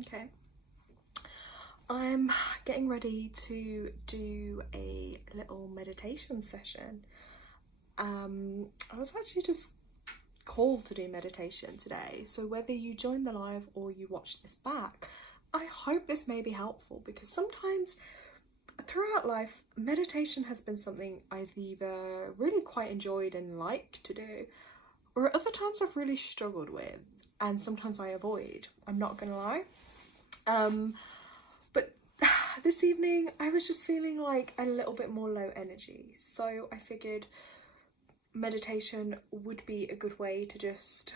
Okay. I'm getting ready to do a little meditation session. I was actually just called to do meditation today, so whether you join the live or you watch this back, I hope this may be helpful, because sometimes throughout life, meditation has been something I've either really quite enjoyed and liked to do, or at other times I've really struggled with, and sometimes I avoid. I'm not gonna lie. But this evening I was just feeling like a little bit more low energy, so I figured meditation would be a good way to just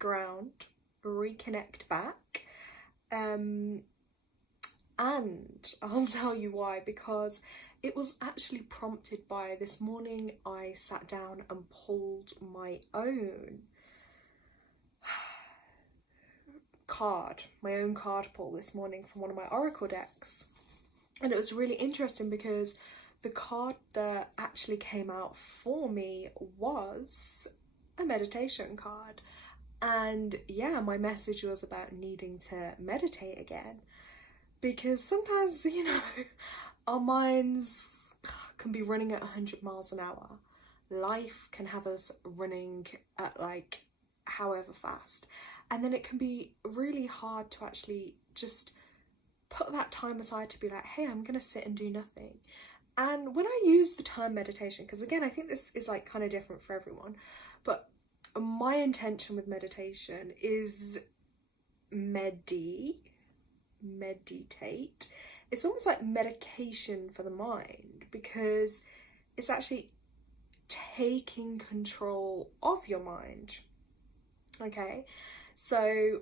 ground, reconnect back. And I'll tell you why, because it was actually prompted by this morning I sat down and pulled my own card pull this morning from one of my oracle decks, and it was really interesting because the card that actually came out for me was a meditation card. And yeah, my message was about needing to meditate again, because sometimes, you know, our minds can be running at 100 miles an hour. Life can have us running at like however fast, and then it can be really hard to actually just put that time aside to be like, hey, I'm gonna sit and do nothing. And when I use the term meditation, because again, I think this is like kind of different for everyone, but my intention with meditation is meditate. It's almost like medication for the mind, because it's actually taking control of your mind. Okay, so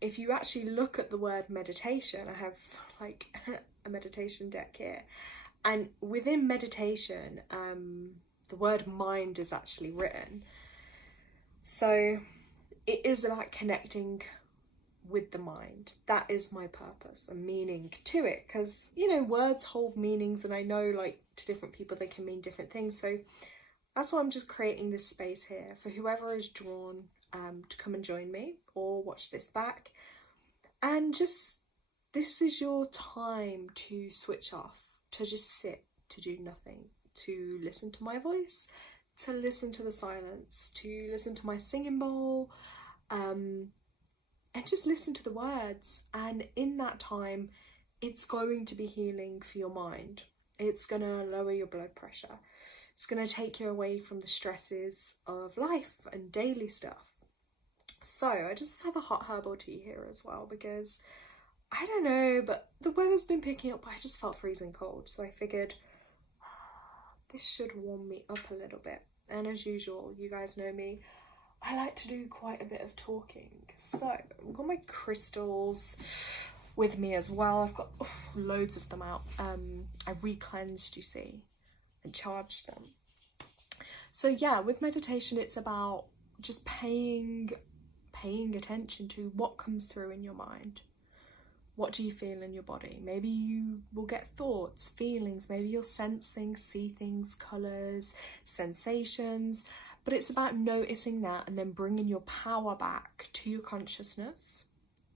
if you actually look at the word meditation, I have like a meditation deck here, and within meditation, the word mind is actually written. So it is about connecting with the mind. That is my purpose and meaning to it, because, you know, words hold meanings, and I know like to different people they can mean different things. So that's why I'm just creating this space here for whoever is drawn to come and join me or watch this back. And just, this is your time to switch off, to just sit, to do nothing, to listen to my voice, to listen to the silence, to listen to my singing bowl, and just listen to the words. And in that time, it's going to be healing for your mind. It's gonna lower your blood pressure. It's gonna take you away from the stresses of life and daily stuff. So I just have a hot herbal tea here as well, because I don't know, but the weather's been picking up, but I just felt freezing cold. So I figured this should warm me up a little bit. And as usual, you guys know me, I like to do quite a bit of talking. So I've got my crystals with me as well. I've got loads of them out. I re-cleansed, you see, and charged them. So yeah, with meditation, it's about just paying attention to what comes through in your mind. What do you feel in your body? Maybe you will get thoughts, feelings, maybe you'll sense things, see things, colours, sensations, but it's about noticing that and then bringing your power back to your consciousness,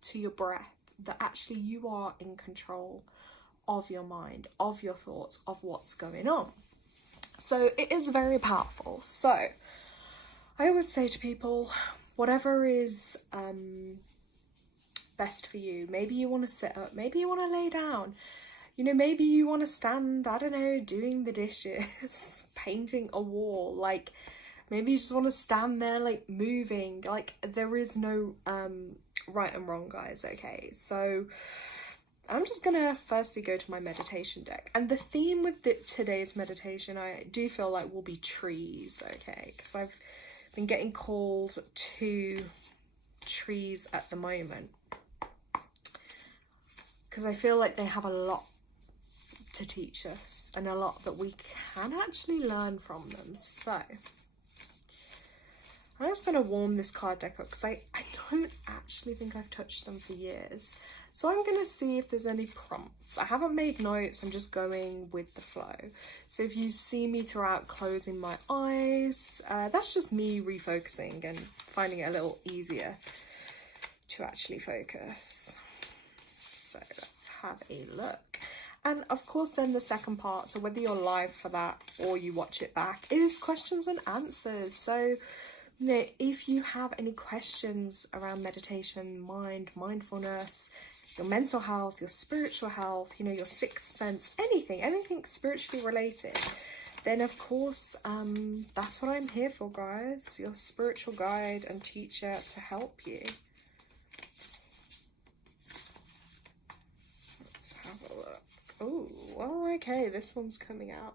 to your breath, that actually you are in control of your mind, of your thoughts, of what's going on. So it is very powerful. So I always say to people, whatever is best for you. Maybe you want to sit up, maybe you want to lay down, you know, maybe you want to stand, I don't know, doing the dishes, painting a wall, like maybe you just want to stand there like moving. Like there is no right and wrong, guys. Okay, so I'm just gonna firstly go to my meditation deck, and the theme with today's meditation, I do feel like, will be trees. Okay, because I've been getting called to trees at the moment, because I feel like they have a lot to teach us and a lot that we can actually learn from them. So I'm just going to warm this card deck up, because I don't actually think I've touched them for years. So I'm going to see if there's any prompts. I haven't made notes, I'm just going with the flow. So if you see me throughout closing my eyes, that's just me refocusing and finding it a little easier to actually focus. So let's have a look. And of course then the second part, so whether you're live for that or you watch it back, is questions and answers. So you know, if you have any questions around meditation, mindfulness, your mental health, your spiritual health, you know, your sixth sense, anything spiritually related, then of course that's what I'm here for, guys. Your spiritual guide and teacher to help you. Let's have a look. Oh, well, okay, this one's coming out.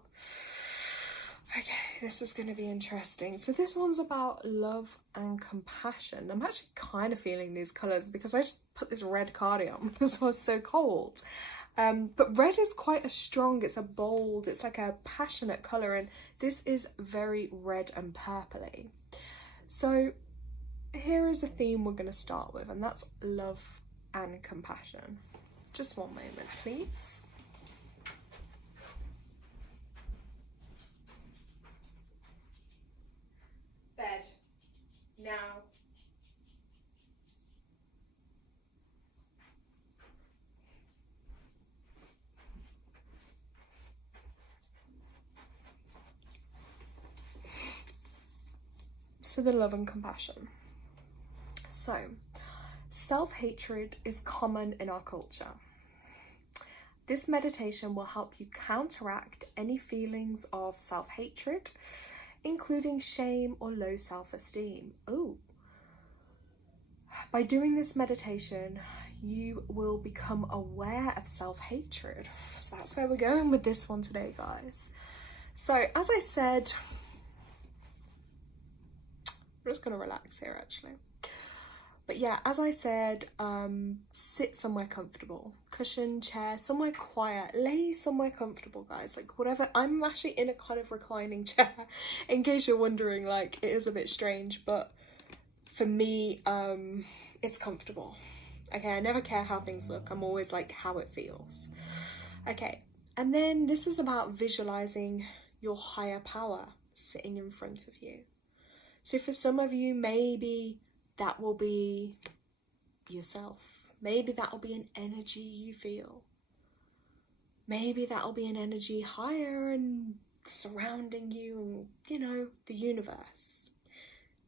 Okay, this is going to be interesting. So this one's about love and compassion. I'm actually kind of feeling these colours because I just put this red cardi on because it was so cold. But red is quite a strong, it's a bold, it's like a passionate colour, and this is very red and purpley. So here is a theme we're going to start with, and that's love and compassion. Just one moment, please. Bed. Now. So the love and compassion. So, self-hatred is common in our culture. This meditation will help you counteract any feelings of self-hatred, including shame or low self-esteem. Oh. By doing this meditation, you will become aware of self-hatred. So that's where we're going with this one today, guys. So, as I said, I'm just going to relax here, actually. But yeah, as I said, sit somewhere comfortable. Cushion, chair, somewhere quiet. Lay somewhere comfortable, guys. Like, whatever. I'm actually in a kind of reclining chair, in case you're wondering. Like, it is a bit strange, but for me, it's comfortable. Okay, I never care how things look. I'm always like how it feels. Okay, and then this is about visualizing your higher power sitting in front of you. So for some of you, maybe that will be yourself. Maybe that will be an energy you feel. Maybe that will be an energy higher and surrounding you, you know, the universe.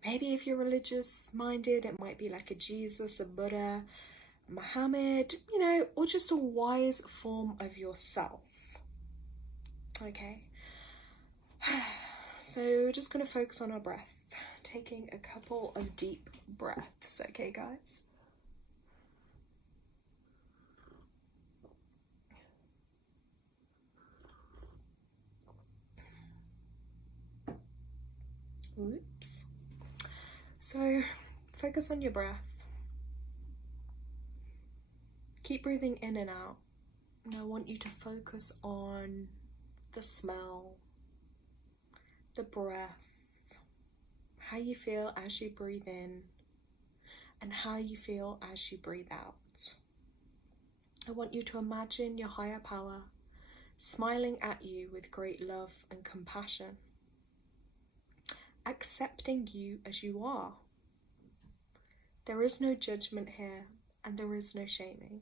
Maybe if you're religious minded, it might be like a Jesus, a Buddha, Muhammad, you know, or just a wise form of yourself. Okay. So we're just going to focus on our breath. Taking a couple of deep breaths, okay, guys? Oops. So, focus on your breath. Keep breathing in and out. And I want you to focus on the smell, the breath, how you feel as you breathe in, and how you feel as you breathe out. I want you to imagine your higher power smiling at you with great love and compassion, accepting you as you are. There is no judgment here, and there is no shaming.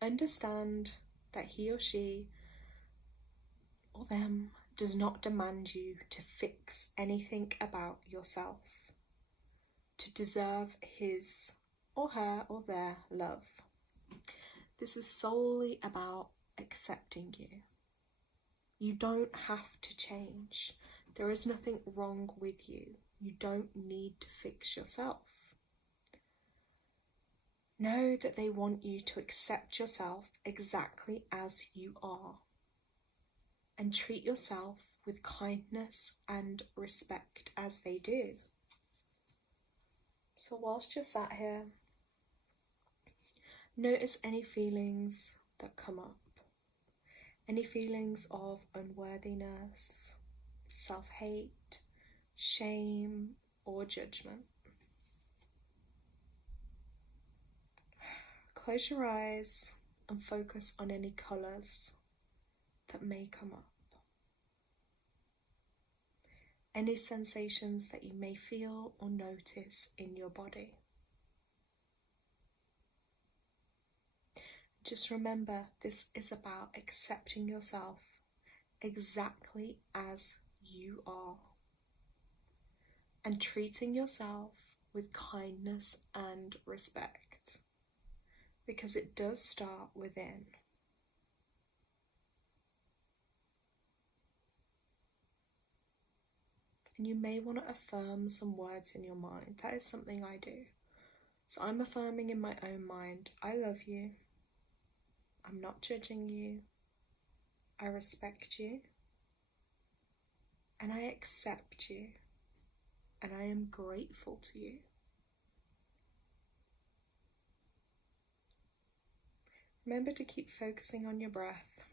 Understand that he or she or them does not demand you to fix anything about yourself to deserve his or her or their love. This is solely about accepting you. You don't have to change. There is nothing wrong with you. You don't need to fix yourself. Know that they want you to accept yourself exactly as you are, and treat yourself with kindness and respect as they do. So whilst you're sat here, notice any feelings that come up. Any feelings of unworthiness, self-hate, shame, or judgment. Close your eyes and focus on any colours that may come up. Any sensations that you may feel or notice in your body. Just remember, this is about accepting yourself exactly as you are and treating yourself with kindness and respect, because it does start within. And you may want to affirm some words in your mind. That is something I do. So I'm affirming in my own mind, I love you. I'm not judging you. I respect you. And I accept you. And I am grateful to you. Remember to keep focusing on your breath.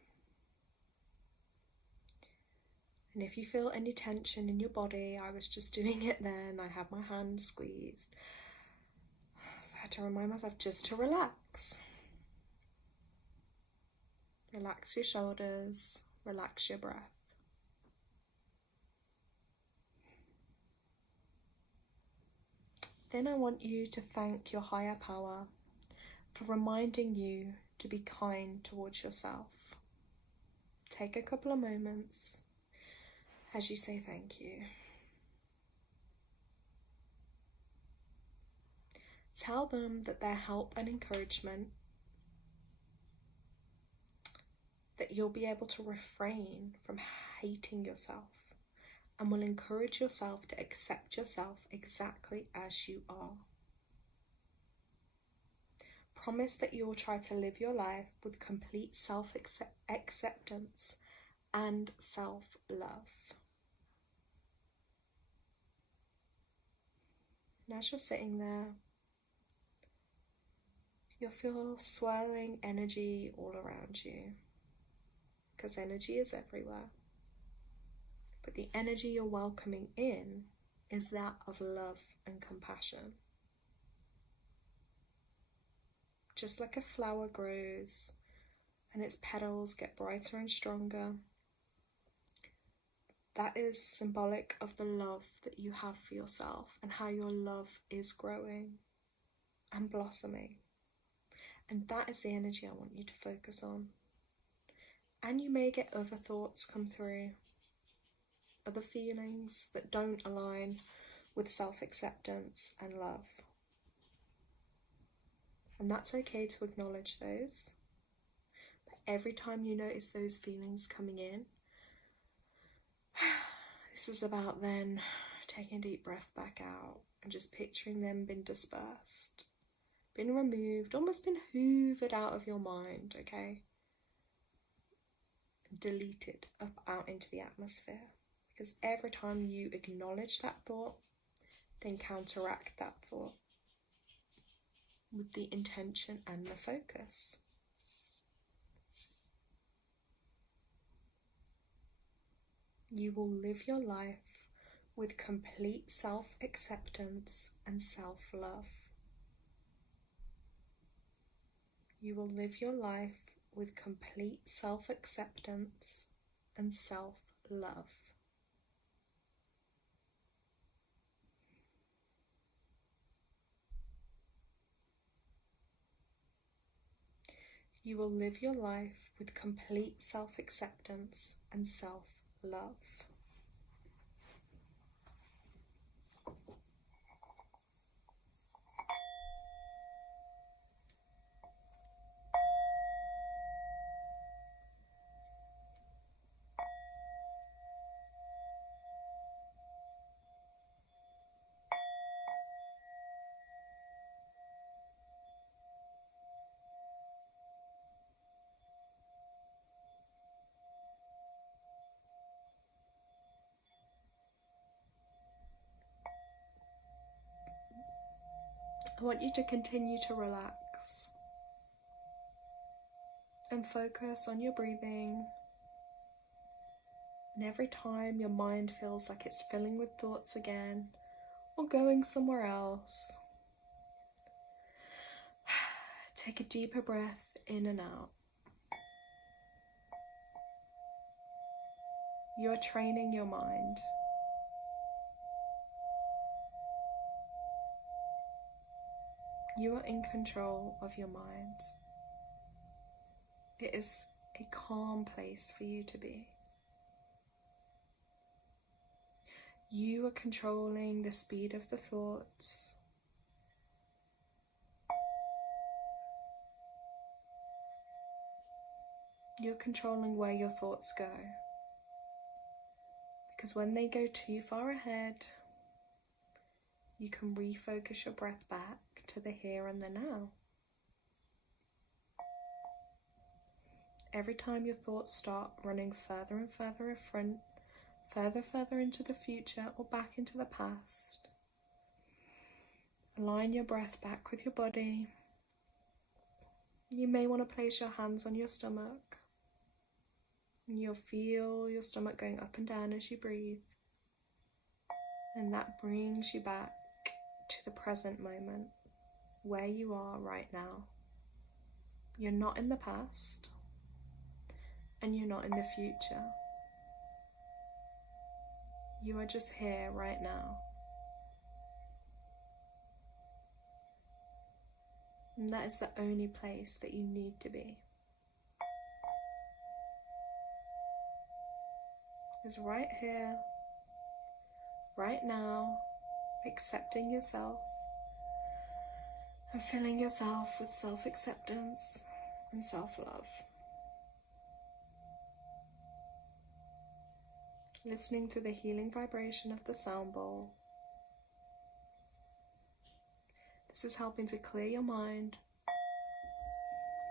And if you feel any tension in your body, I was just doing it then. I had my hand squeezed. So I had to remind myself just to relax. Relax your shoulders, relax your breath. Then I want you to thank your higher power for reminding you to be kind towards yourself. Take a couple of moments as you say thank you. Tell them that their help and encouragement, that you'll be able to refrain from hating yourself and will encourage yourself to accept yourself exactly as you are. Promise that you will try to live your life with complete self-acceptance and self-love. And as you're sitting there, you'll feel swirling energy all around you, because energy is everywhere. But the energy you're welcoming in is that of love and compassion. Just like a flower grows and its petals get brighter and stronger, that is symbolic of the love that you have for yourself and how your love is growing and blossoming. And that is the energy I want you to focus on. And you may get other thoughts come through, other feelings that don't align with self-acceptance and love. And that's okay to acknowledge those. But every time you notice those feelings coming in, this is about then taking a deep breath back out and just picturing them being dispersed, been removed, almost been hoovered out of your mind, okay? Deleted up out into the atmosphere. Because every time you acknowledge that thought, then counteract that thought with the intention and the focus. You will live your life with complete self-acceptance and self-love. You will live your life with complete self-acceptance and self-love. You will live your life with complete self-acceptance and self-love. I want you to continue to relax and focus on your breathing. And every time your mind feels like it's filling with thoughts again or going somewhere else, take a deeper breath in and out. You are training your mind. You are in control of your mind. It is a calm place for you to be. You are controlling the speed of the thoughts. You're controlling where your thoughts go. Because when they go too far ahead, you can refocus your breath back to the here and the now. Every time your thoughts start running further and further in front, further into the future or back into the past, align your breath back with your body. You may want to place your hands on your stomach, and you'll feel your stomach going up and down as you breathe. And that brings you back to the present moment, where you are right now. You're not in the past, and you're not in the future. You are just here right now. And that is the only place that you need to be. Is right here, right now, accepting yourself and filling yourself with self-acceptance and self-love. Listening to the healing vibration of the sound bowl. This is helping to clear your mind,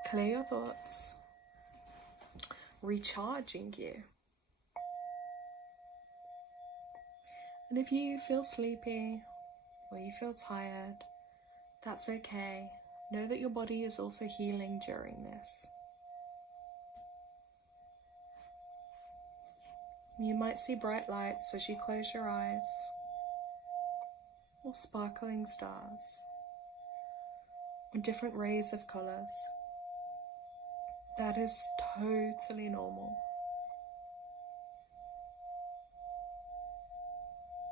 clear your thoughts, recharging you. And if you feel sleepy or you feel tired, that's okay. Know that your body is also healing during this. You might see bright lights as you close your eyes, or sparkling stars, or different rays of colours. That is totally normal.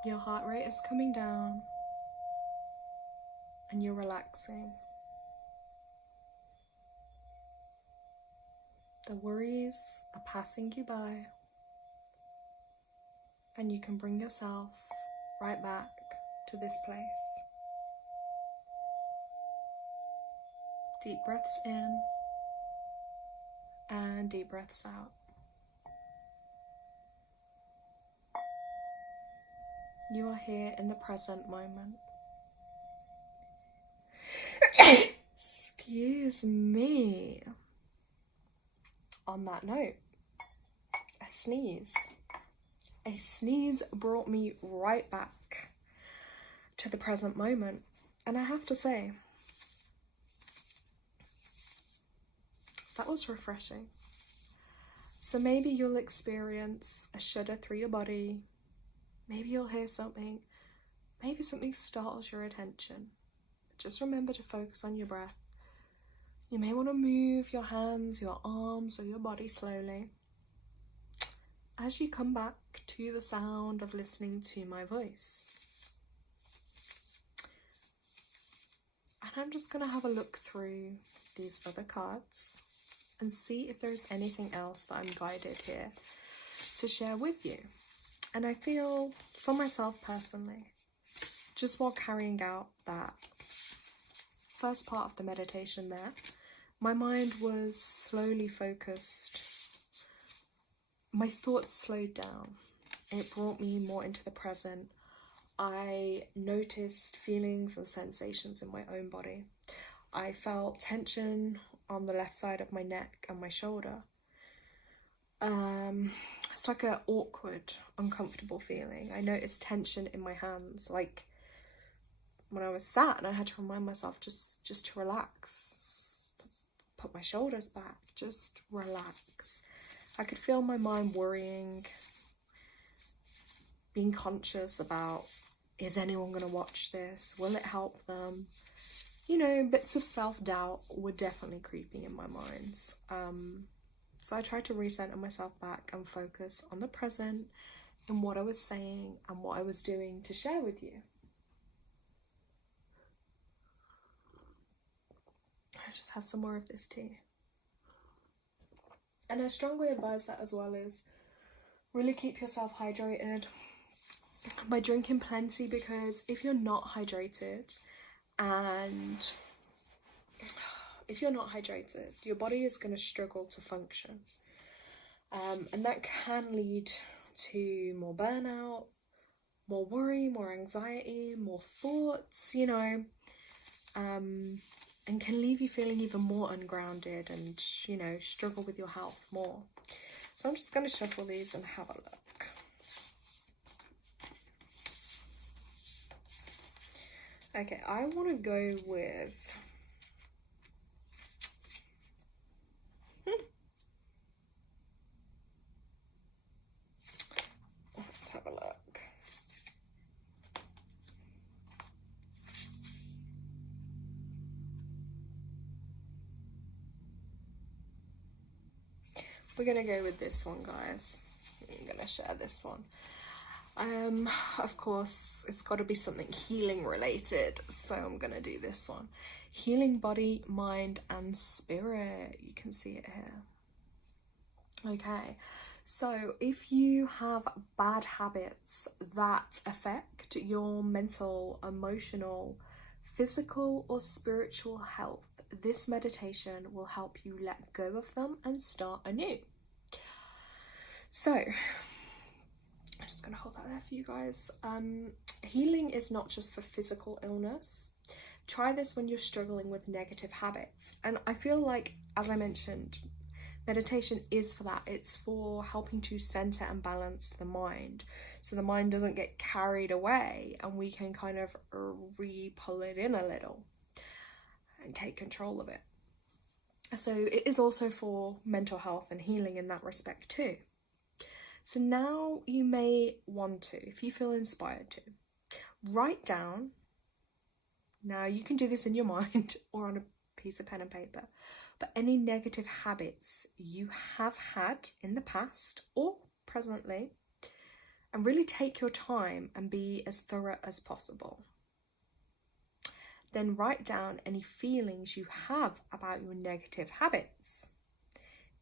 Your heart rate is coming down, and you're relaxing. The worries are passing you by, and you can bring yourself right back to this place. Deep breaths in and deep breaths out. You are here in the present moment. Excuse me. On that note, a sneeze. A sneeze brought me right back to the present moment. And I have to say, that was refreshing. So maybe you'll experience a shudder through your body. Maybe you'll hear something. Maybe something startles your attention. Just remember to focus on your breath. You may want to move your hands, your arms, or your body slowly as you come back to the sound of listening to my voice. And I'm just going to have a look through these other cards and see if there's anything else that I'm guided here to share with you. And I feel, for myself personally, just while carrying out that first part of the meditation there, my mind was slowly focused. My thoughts slowed down. It brought me more into the present. I noticed feelings and sensations in my own body. I felt tension on the left side of my neck and my shoulder. It's like an awkward, uncomfortable feeling. I noticed tension in my hands, like when I was sat, and I had to remind myself just to relax, put my shoulders back, just relax. I could feel my mind worrying, being conscious about, is anyone going to watch this? Will it help them? You know, bits of self-doubt were definitely creeping in my mind. So I tried to recenter myself back and focus on the present and what I was saying and what I was doing to share with you. I just have some more of this tea. And I strongly advise that as well, is really keep yourself hydrated by drinking plenty, because if you're not hydrated, your body is going to struggle to function. And that can lead to more burnout, more worry, more anxiety, more thoughts, you know, and can leave you feeling even more ungrounded and, you know, struggle with your health more. So I'm just going to shuffle these and have a look. Okay, I want to go with... Let's have a look. We're gonna go with this one, guys. I'm gonna share this one. Of course, it's got to be something healing related, so I'm gonna do this one. Healing body, mind, and spirit. You can see it here. Okay, so if you have bad habits that affect your mental, emotional, physical, or spiritual health, this meditation will help you let go of them and start anew. So, I'm just going to hold that there for you guys. Healing is not just for physical illness. Try this when you're struggling with negative habits. And I feel like, as I mentioned, meditation is for that. It's for helping to center and balance the mind, so the mind doesn't get carried away and we can kind of re-pull it in a little and take control of it. So it is also for mental health and healing in that respect too. So now you may want to, if you feel inspired to, write down, now you can do this in your mind or on a piece of pen and paper, but any negative habits you have had in the past or presently, and really take your time and be as thorough as possible. Then write down any feelings you have about your negative habits.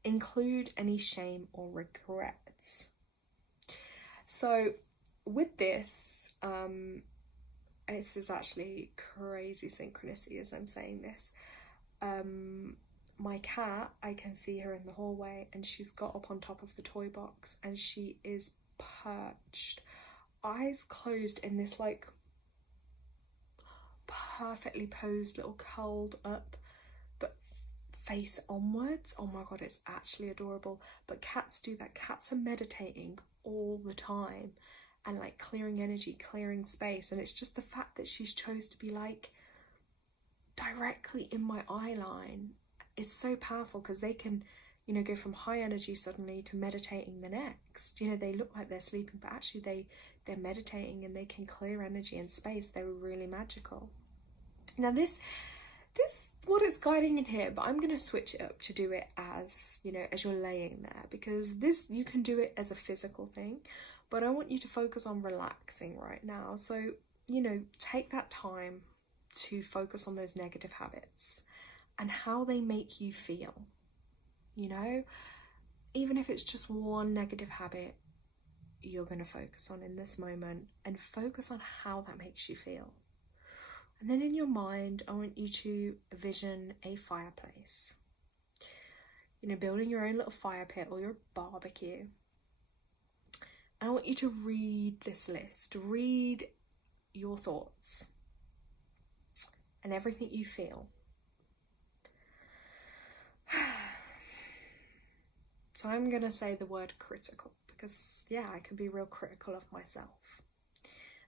Include any shame or regrets. So with this, this is actually crazy synchronicity as I'm saying this. My cat, I can see her in the hallway and she's got up on top of the toy box and she is perched, eyes closed in this like perfectly posed little curled up but face onwards. Oh my god, it's actually adorable. But cats do that. Cats are meditating all the time and like clearing energy, clearing space, and it's just the fact that she's chose to be like directly in my eye line is so powerful, because they can, you know, go from high energy suddenly to meditating the next. You know, they look like they're sleeping, but actually they're meditating and they can clear energy and space. They're really magical. Now this what it's guiding in here, but I'm going to switch it up to do it as, you know, as you're laying there, because this, you can do it as a physical thing, but I want you to focus on relaxing right now. So, you know, take that time to focus on those negative habits and how they make you feel. You know, even if it's just one negative habit you're going to focus on in this moment, and focus on how that makes you feel. And then in your mind, I want you to vision a fireplace. You know, building your own little fire pit or your barbecue. And I want you to read this list. Read your thoughts and everything you feel. So I'm going to say the word critical, because yeah, I can be real critical of myself.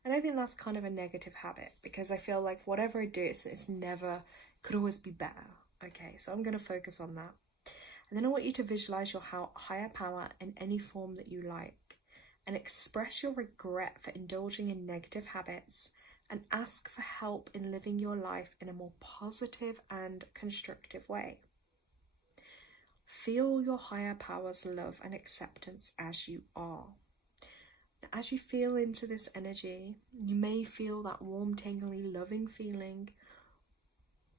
And I think that's kind of a negative habit, because I feel like whatever I do, it's never, could always be better. Okay, so I'm going to focus on that. And then I want you to visualize your higher power in any form that you like, and express your regret for indulging in negative habits, and ask for help in living your life in a more positive and constructive way. Feel your higher power's love and acceptance as you are. As you feel into this energy, you may feel that warm, tingly, loving feeling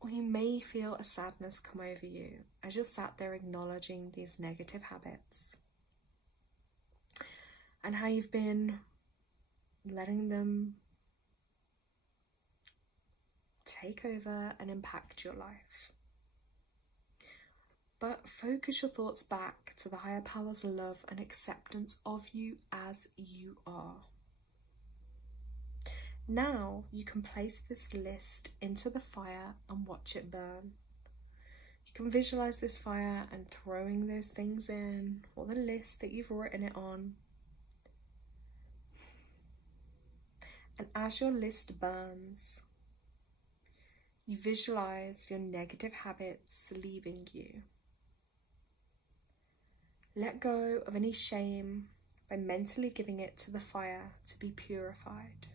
Or you may feel a sadness come over you as you're sat there acknowledging these negative habits and how you've been letting them take over and impact your life. But focus your thoughts back to the higher power's love and acceptance of you as you are. Now you can place this list into the fire and watch it burn. You can visualize this fire and throwing those things in, or the list that you've written it on. And as your list burns, you visualize your negative habits leaving you. Let go of any shame by mentally giving it to the fire to be purified.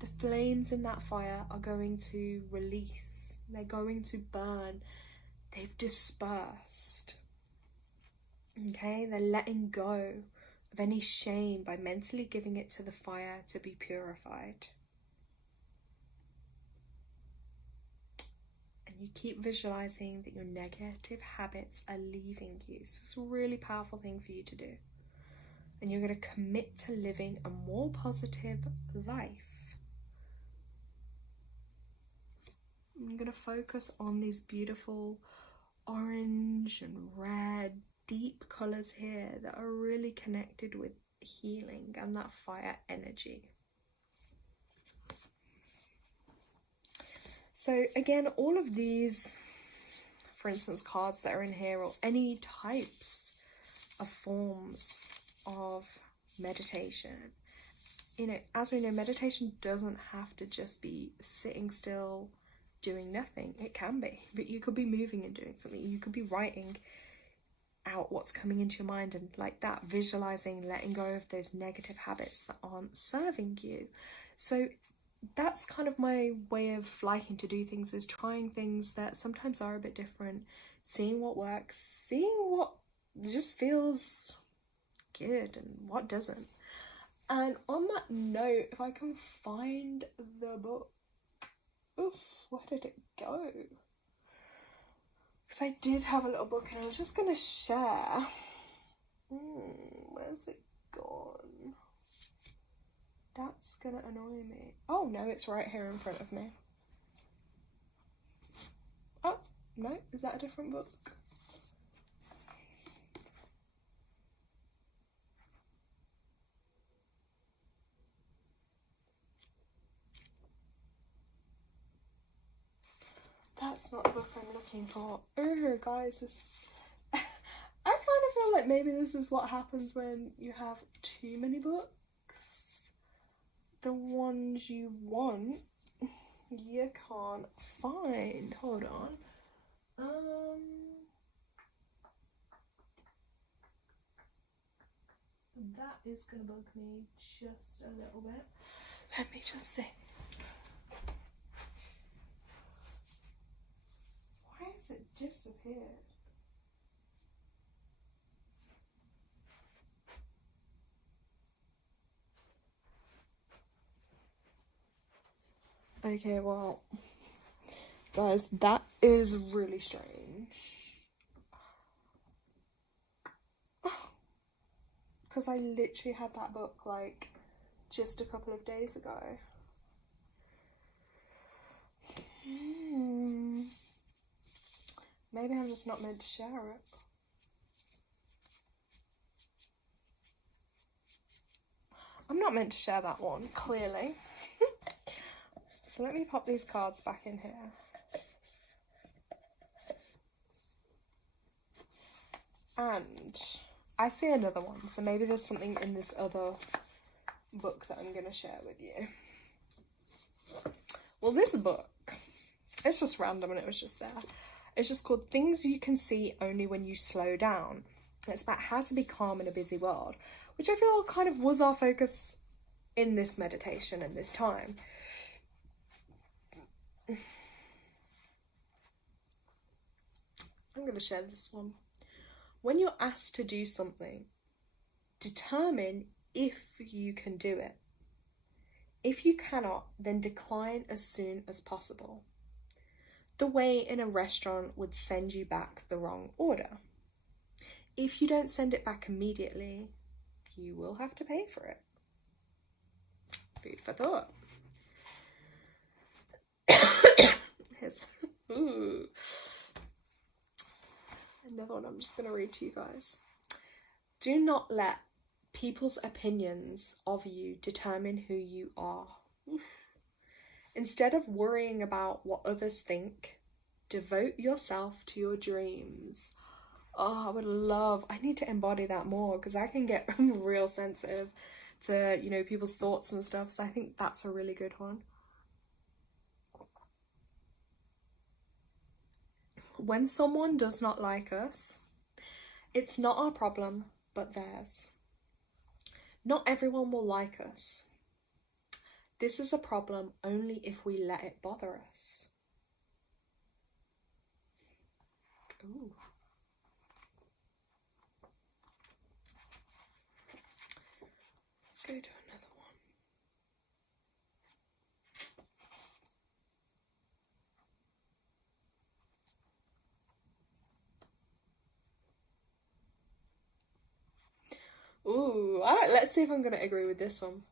The flames in that fire are going to release. They're going to burn. They've dispersed. Okay, they're letting go of any shame by mentally giving it to the fire to be purified. And you keep visualizing that your negative habits are leaving you. So it's a really powerful thing for you to do. And you're going to commit to living a more positive life. I'm going to focus on these beautiful orange and red, deep colours here that are really connected with healing and that fire energy. So again, all of these, for instance, cards that are in here, or any types of forms of meditation, you know, as we know, meditation doesn't have to just be sitting still doing nothing. It can be, but you could be moving and doing something. You could be writing out what's coming into your mind, and like that, visualizing, letting go of those negative habits that aren't serving you. So that's kind of my way of liking to do things, is trying things that sometimes are a bit different, seeing what works, seeing what just feels good and what doesn't. And on that note, if I can find the book, oof, where did it go? Because I did have a little book and I was just going to share. Where's it gone? That's going to annoy me. Oh no, it's right here in front of me. Oh, no, is that a different book? That's not the book I'm looking for. Oh, guys, this... I kind of feel like maybe this is what happens when you have too many books. The ones you want, you can't find. Hold on. That is going to bug me just a little bit. Let me just see. Why has it disappeared? Okay, well, guys, that is really strange. Because I literally had that book like just a couple of days ago. Maybe I'm just not meant to share it. I'm not meant to share that one, clearly. So let me pop these cards back in here. And I see another one, so maybe there's something in this other book that I'm going to share with you. Well, this book, it's just random and it was just there. It's just called Things You Can See Only When You Slow Down. It's about how to be calm in a busy world, which I feel kind of was our focus in this meditation and this time. I'm going to share this one. When you're asked to do something, determine if you can do it. If you cannot, then decline as soon as possible. the way in a restaurant would send you back the wrong order. If you don't send it back immediately, you will have to pay for it. Food for thought. Here's another one I'm just going to read to you guys. Do not let people's opinions of you determine who you are. Instead of worrying about what others think, devote yourself to your dreams. Oh, I need to embody that more, because I can get real sensitive to, you know, people's thoughts and stuff. So I think that's a really good one. When someone does not like us, it's not our problem, but theirs. Not everyone will like us. This is a problem only if we let it bother us. Ooh. Let's go to another one. Ooh, alright, let's see if I'm going to agree with this one.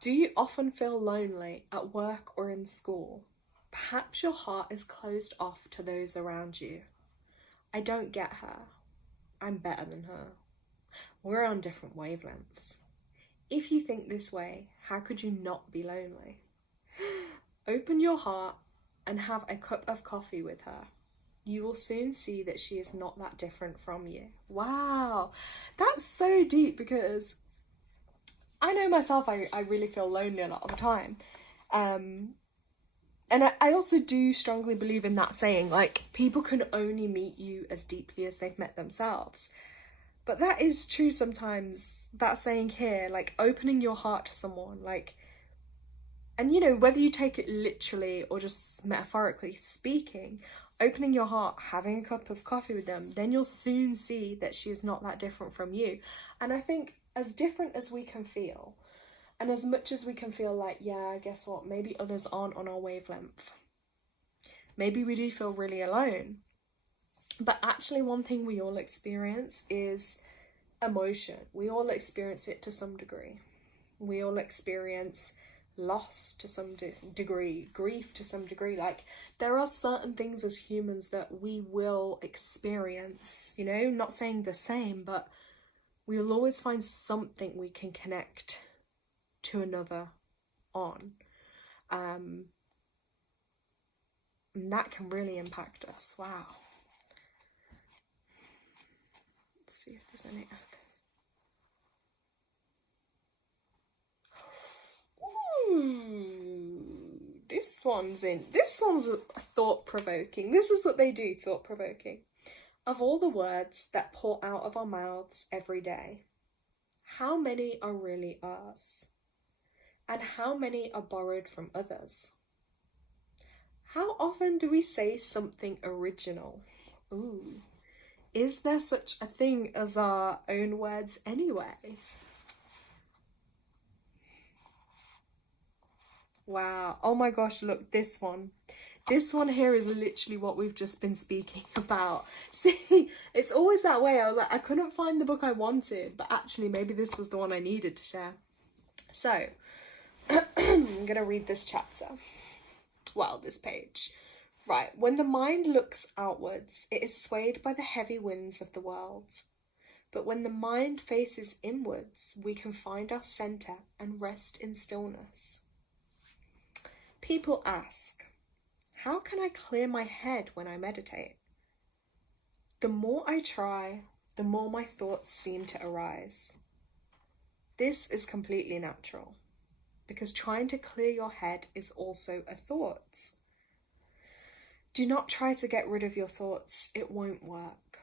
Do you often feel lonely at work or in school? Perhaps your heart is closed off to those around you. I don't get her. I'm better than her. We're on different wavelengths. If you think this way, how could you not be lonely? Open your heart and have a cup of coffee with her. You will soon see that she is not that different from you. Wow, that's so deep, because I know myself, I really feel lonely a lot of the time. And I also do strongly believe in that saying, like, people can only meet you as deeply as they've met themselves. But that is true sometimes, that saying here, like, opening your heart to someone, like, and you know, whether you take it literally or just metaphorically speaking, opening your heart, having a cup of coffee with them, then you'll soon see that she is not that different from you. And I think as different as we can feel, and as much as we can feel like, yeah, guess what, maybe others aren't on our wavelength. Maybe we do feel really alone. But actually one thing we all experience is emotion. We all experience it to some degree. We all experience loss to some degree, grief to some degree. Like, there are certain things as humans that we will experience, you know, not saying the same, but we'll always find something we can connect to another on. And that can really impact us. Wow. Let's see if there's any others. This one's thought-provoking. This is what they do, thought-provoking. Of all the words that pour out of our mouths every day, how many are really ours? And how many are borrowed from others? How often do we say something original? Ooh, is there such a thing as our own words anyway? Wow, oh my gosh, look, this one. This one here is literally what we've just been speaking about. See, it's always that way. I was like, I couldn't find the book I wanted, but actually maybe this was the one I needed to share. So, I'm going to read this chapter. Well, this page. Right, when the mind looks outwards, it is swayed by the heavy winds of the world. But when the mind faces inwards, we can find our centre and rest in stillness. People ask, how can I clear my head when I meditate? The more I try, the more my thoughts seem to arise. This is completely natural, because trying to clear your head is also a thought. Do not try to get rid of your thoughts, it won't work.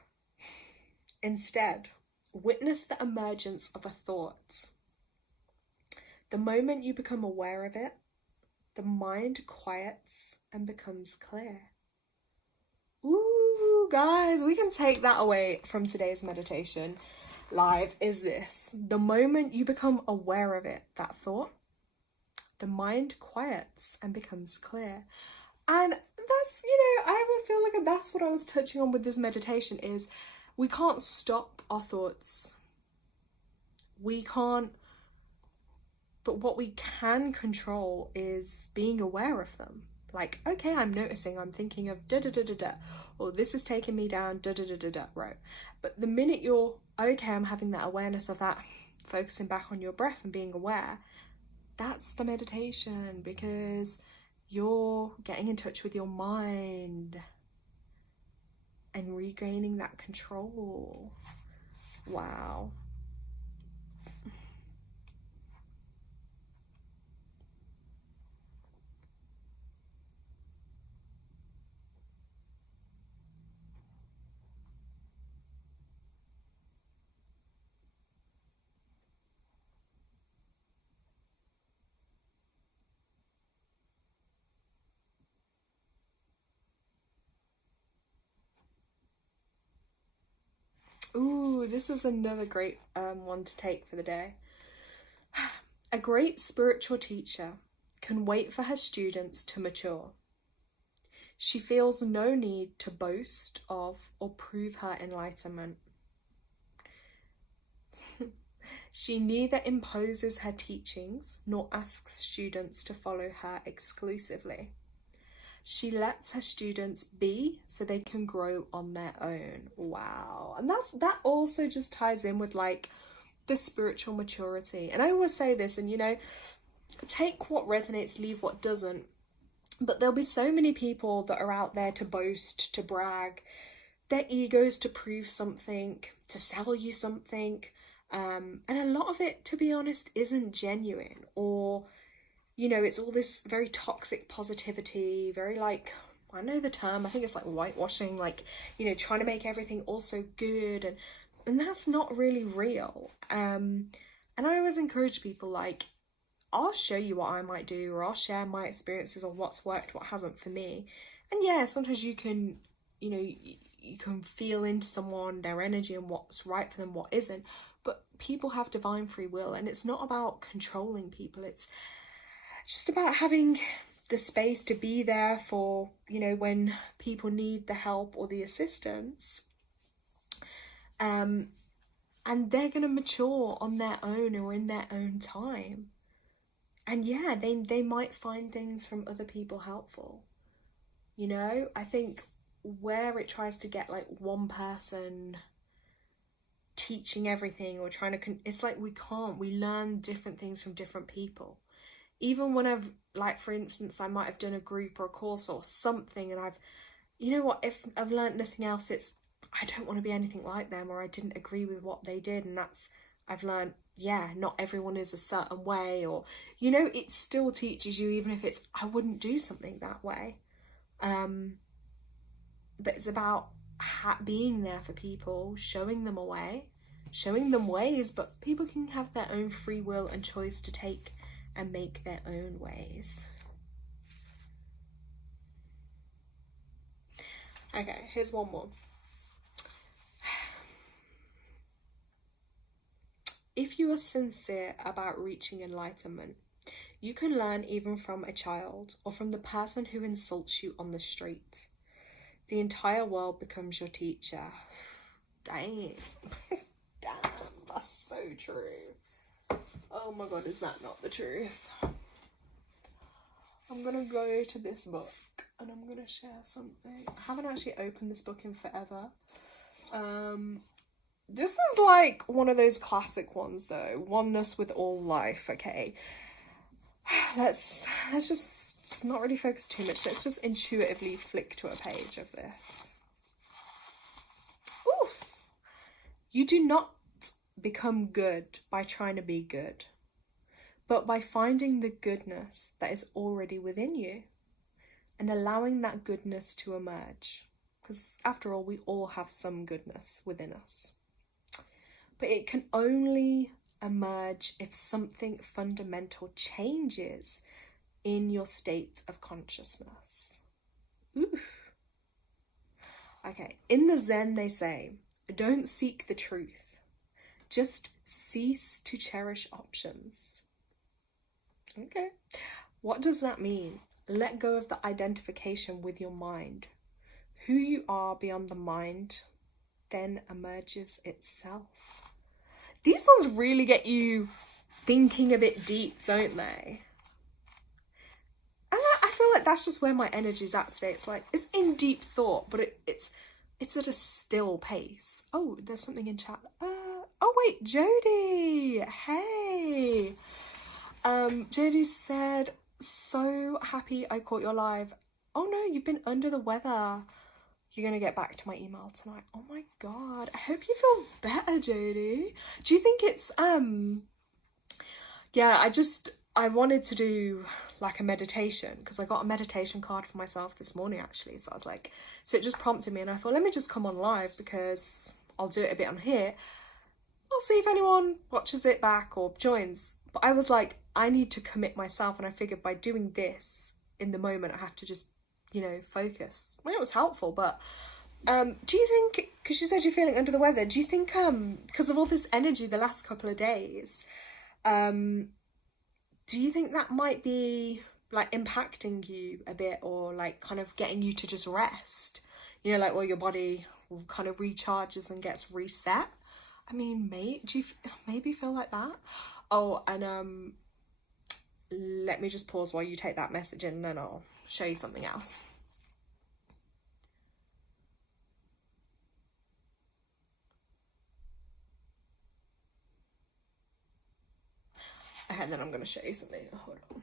Instead, witness the emergence of a thought. The moment you become aware of it, the mind quiets and becomes clear. Ooh, guys, we can take that away from today's meditation live is this. The moment you become aware of it, that thought, the mind quiets and becomes clear. And that's, I feel like that's what I was touching on with this meditation is we can't stop our thoughts. We can't, but what we can control is being aware of them. Like, okay, I'm noticing, I'm thinking of da da da da da, or this is taking me down da da da da da, right? But the minute you're, okay, I'm having that awareness of that, focusing back on your breath and being aware, that's the meditation, because you're getting in touch with your mind and regaining that control. Wow. Ooh, this is another great one to take for the day. A great spiritual teacher can wait for her students to mature. She feels no need to boast of or prove her enlightenment. She neither imposes her teachings nor asks students to follow her exclusively. She lets her students be so they can grow on their own. Wow. And that also just ties in with like the spiritual maturity. And I always say this, and take what resonates, leave what doesn't. But there'll be so many people that are out there to boast, to brag, their egos to prove something, to sell you something. And a lot of it, to be honest, isn't genuine, or it's all this very toxic positivity, very like, I know the term, I think it's like whitewashing, like, trying to make everything also good, and that's not really real. And I always encourage people, like, I'll show you what I might do, or I'll share my experiences of what's worked, what hasn't for me. And yeah, sometimes you can, you can feel into someone, their energy, and what's right for them, what isn't. But people have divine free will, and it's not about controlling people. It's just about having the space to be there for, when people need the help or the assistance. And they're going to mature on their own or in their own time. And yeah, they might find things from other people helpful. I think where it tries to get like one person teaching everything or trying to, it's like we learn different things from different people. Even when I've, like, for instance, I might have done a group or a course or something, and if I've learned nothing else, it's, I don't want to be anything like them, or I didn't agree with what they did, and I've learned, yeah, not everyone is a certain way, or, it still teaches you, even if it's, I wouldn't do something that way. But it's about being there for people, showing them a way, showing them ways, but people can have their own free will and choice to take and make their own ways. Okay, here's one more. If you are sincere about reaching enlightenment, you can learn even from a child or from the person who insults you on the street. The entire world becomes your teacher. Dang. Damn, that's so true. Oh my god, is that not the truth? I'm gonna go to this book and I'm gonna share something. I haven't actually opened this book in forever. This is like one of those classic ones though. Oneness with all life, okay? Let's just not really focus too much. Let's just intuitively flick to a page of this. Ooh. You do not become good by trying to be good, but by finding the goodness that is already within you and allowing that goodness to emerge. Because after all, we all have some goodness within us. But it can only emerge if something fundamental changes in your state of consciousness. Ooh. Okay, in the Zen they say, don't seek the truth, just cease to cherish options. Okay, what does that mean? let go of the identification with your mind. Who you are beyond the mind then emerges itself. These ones really get you thinking a bit deep, don't they? And I feel like that's just where my energy's at today. It's like, it's in deep thought, but it's at a still pace. Oh, there's something in chat. Oh wait, Jody. Hey. Jody said, so happy I caught your live. Oh no, you've been under the weather. You're gonna get back to my email tonight. Oh my god, I hope you feel better, Jody. Do you think it's yeah, I wanted to do like a meditation because I got a meditation card for myself this morning actually. So I was like, so it just prompted me and I thought, let me just come on live because I'll do it a bit on here. I'll see if anyone watches it back or joins. But I was like, I need to commit myself, and I figured by doing this in the moment, I have to just, you know, focus. Well, it was helpful, but do you think, because you said you're feeling under the weather, do you think because of all this energy the last couple of days, do you think that might be like impacting you a bit, or like kind of getting you to just rest, you know, like while your body kind of recharges and gets reset? I mean, do you maybe feel like that? Oh, and let me just pause while you take that message in and then I'll show you something else. Okay, and then I'm going to show you something. Hold on.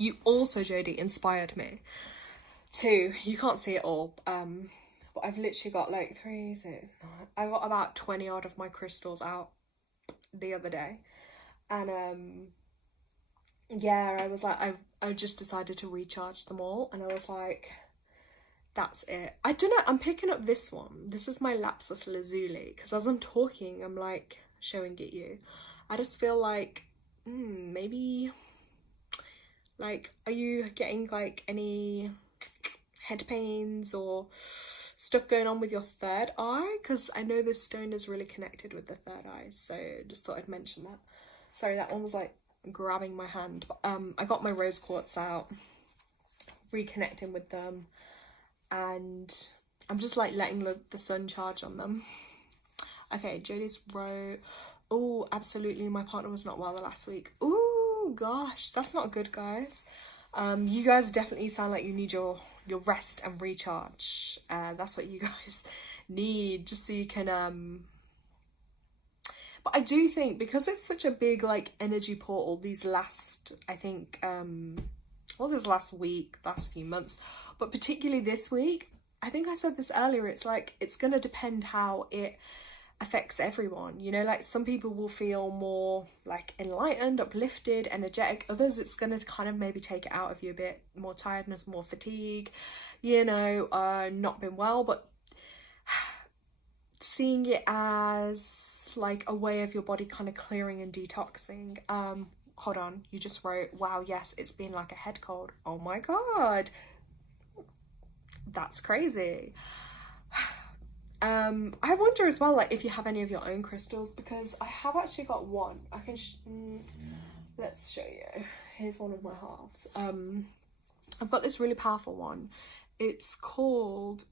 You also, Jodie, inspired me to, you can't see it all, but I've literally got like 3, 6, 9, I got about 20 odd of my crystals out the other day, and yeah, I was like, I just decided to recharge them all, and I was like, that's it. I don't know, I'm picking up this one. This is my lapsus lazuli, because as I'm talking, I'm like showing it you. I just feel like, maybe, like, are you getting like any head pains or stuff going on with your third eye? Because I know this stone is really connected with the third eye, so just thought I'd mention that. Sorry, that one was like grabbing my hand, but I got my rose quartz out, reconnecting with them, and I'm just like letting the sun charge on them. Okay, Jodie's wrote, oh, absolutely, my partner was not well the last week. Ooh, gosh, that's not good, guys. You guys definitely sound like you need your rest and recharge. That's what you guys need, just so you can but I do think, because it's such a big like energy portal these last, I think well, this last week, last few months, but particularly this week, I think I said this earlier, it's like, it's going to depend how it affects everyone, you know, like some people will feel more like enlightened, uplifted, energetic. Others, it's going to kind of maybe take it out of you a bit, more tiredness, more fatigue, you know, not been well, but seeing it as like a way of your body kind of clearing and detoxing. Hold on, you just wrote, wow, yes, it's been like a head cold. Oh my god, that's crazy. I wonder as well, like, if you have any of your own crystals, because I have actually got one. I can let's show you. Here's one of my halves. I've got this really powerful one. It's called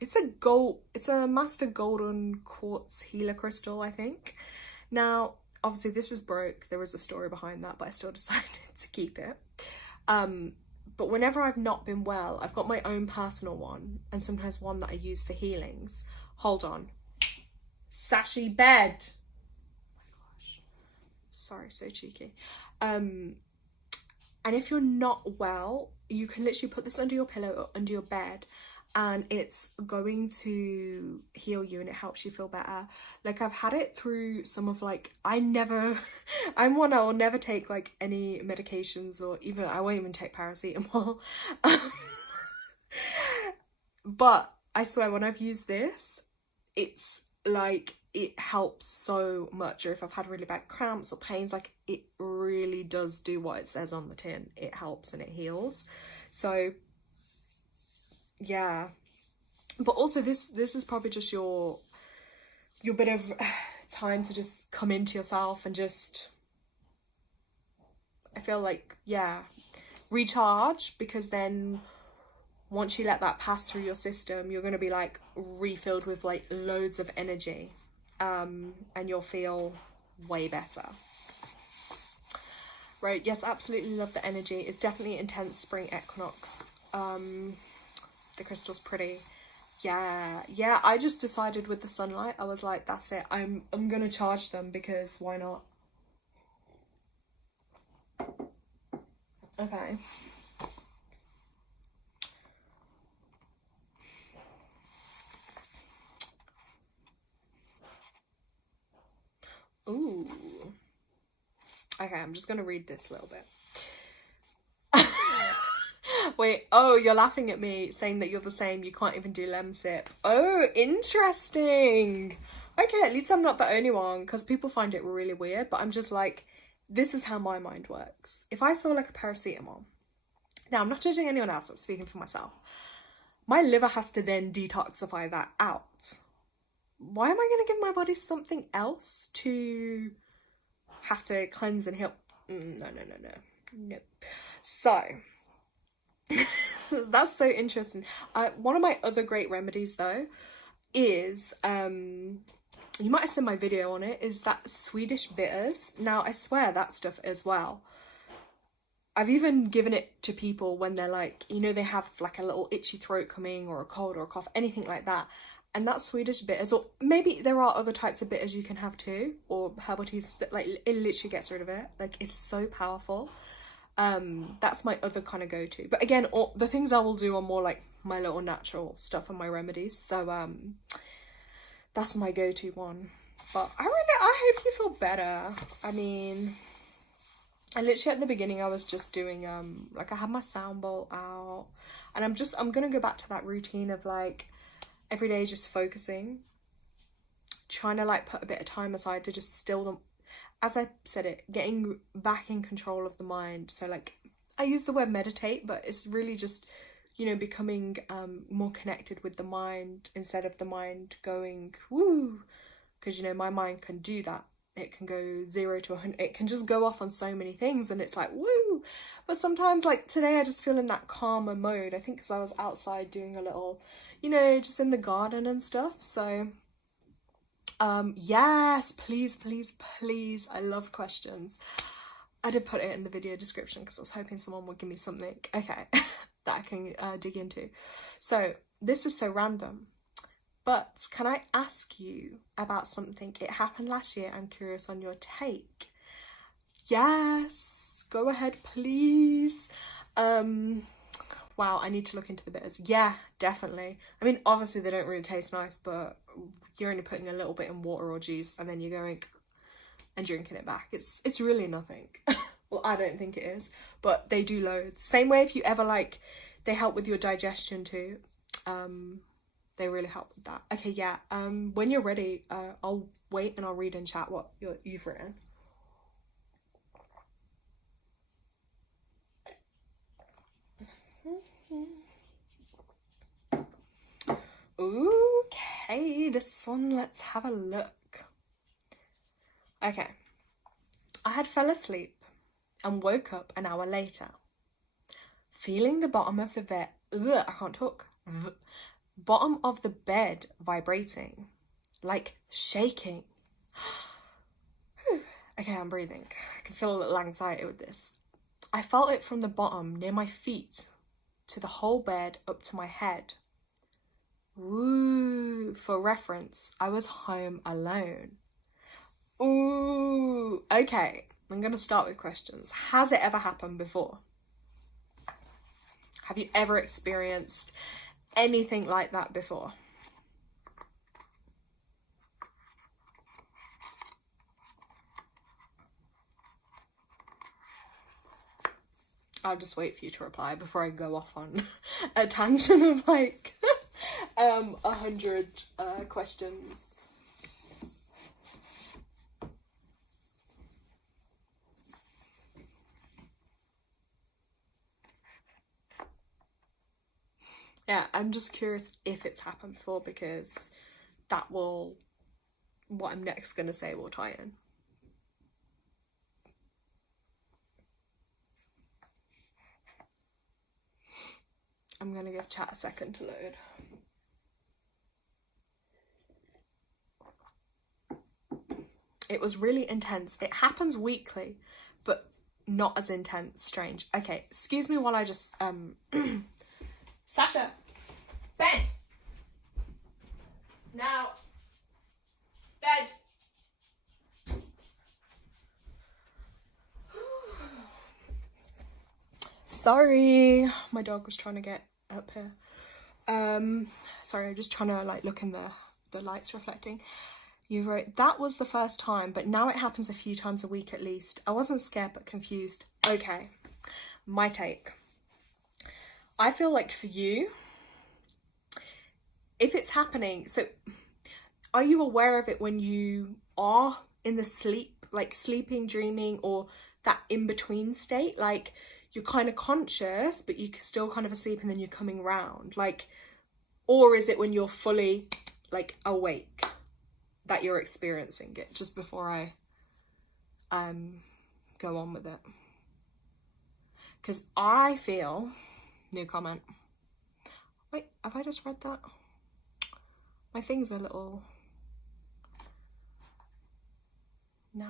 it's a master golden quartz healer crystal, I think. Now, obviously this is broke. There was a story behind that, but I still decided to keep it. But whenever I've not been well, I've got my own personal one, and sometimes one that I use for healings. Hold on. Sashi bed. Oh my gosh. Sorry, so cheeky. And if you're not well, you can literally put this under your pillow or under your bed, and it's going to heal you and it helps you feel better. Like, I've had it through some of like, I'm one, I will never take like any medications, or even, I won't even take paracetamol. But I swear, when I've used this, it's like, it helps so much. Or if I've had really bad cramps or pains, like, it really does do what it says on the tin. It helps and it heals. So yeah, but also this is probably just your your bit of time to just come into yourself and just, I feel like, yeah, recharge, because then once you let that pass through your system, you're going to be like refilled with like loads of energy, and you'll feel way better. Right, yes, absolutely love the energy. It's definitely intense spring equinox. The crystal's pretty. Yeah, I just decided with the sunlight, I was like, that's it. I'm gonna charge them, because why not? Okay. Ooh. Okay, I'm just gonna read this a little bit. Wait, oh, you're laughing at me saying that you're the same, you can't even do Lemsip. Oh, interesting. Okay, at least I'm not the only one, because people find it really weird, but I'm just like, this is how my mind works. If I saw like a paracetamol, now I'm not judging anyone else, I'm speaking for myself, my liver has to then detoxify that out. Why am I going to give my body something else to have to cleanse and heal? No. So that's so interesting. One of my other great remedies though is, you might have seen my video on it, is that Swedish bitters. Now I swear that stuff as well, I've even given it to people when they're like, you know, they have like a little itchy throat coming, or a cold or a cough, anything like that. And that's Swedish bitters, or maybe there are other types of bitters you can have too, or herbal teas, that like it literally gets rid of it. Like, it's so powerful. That's my other kind of go-to. But again, all the things I will do are more like my little natural stuff and my remedies. So that's my go-to one. But I hope you feel better. I mean, I literally at the beginning I was just doing like, I had my sound bowl out, and I'm gonna go back to that routine of like every day just focusing, trying to like put a bit of time aside to just still them, as I said it, getting back in control of the mind. So like, I use the word meditate, but it's really just, you know, becoming more connected with the mind, instead of the mind going woo, because, you know, my mind can do that. It can go 0 to 100, it can just go off on so many things, and it's like woo. But sometimes, like today, I just feel in that calmer mode, I think because I was outside doing a little, you know, just in the garden and stuff. So yes, please, I love questions. I did put it in the video description because I was hoping someone would give me something, okay, that I can dig into. So this is so random, but can I ask you about something? It happened last year. I'm curious on your take. Yes, go ahead, please. Wow, I need to look into the bitters. Yeah, definitely. I mean, obviously they don't really taste nice, but you're only putting a little bit in water or juice, and then you're going and drinking it back. It's really nothing. Well, I don't think it is, but they do loads. Same way, if you ever like, they help with your digestion too. They really help with that. Okay, yeah. When you're ready, I'll wait and I'll read in chat what you've written. Okay, this one, let's have a look. Okay. I had fell asleep and woke up an hour later, feeling the bottom of the bed, I can't talk, bottom of the bed vibrating, like shaking. Okay, I'm breathing. I can feel a little anxiety with this. I felt it from the bottom near my feet to the whole bed up to my head. Woo! For reference, I was home alone. Ooh, okay. I'm gonna start with questions. Has it ever happened before? Have you ever experienced anything like that before? I'll just wait for you to reply before I go off on a tangent of like 100 questions. Yeah, I'm just curious if it's happened before, because that will what I'm next going to say will tie in. I'm going to give chat a second to load. It was really intense. It happens weekly, but not as intense. Strange. Okay, excuse me while I just Sasha, bed. Now, bed. Sorry, my dog was trying to get up here. Sorry, I'm just trying to like look in the lights reflecting. You wrote, that was the first time, but now it happens a few times a week at least. I wasn't scared but confused. Okay, my take. I feel like for you, if it's happening, so are you aware of it when you are in the sleep, like sleeping, dreaming, or that in-between state? Like you're kind of conscious, but you're still kind of asleep and then you're coming round. Like, or is it when you're fully like awake that you're experiencing it? Just before I go on with it, because I feel, new comment, wait, have I just read that? My thing's a little, no,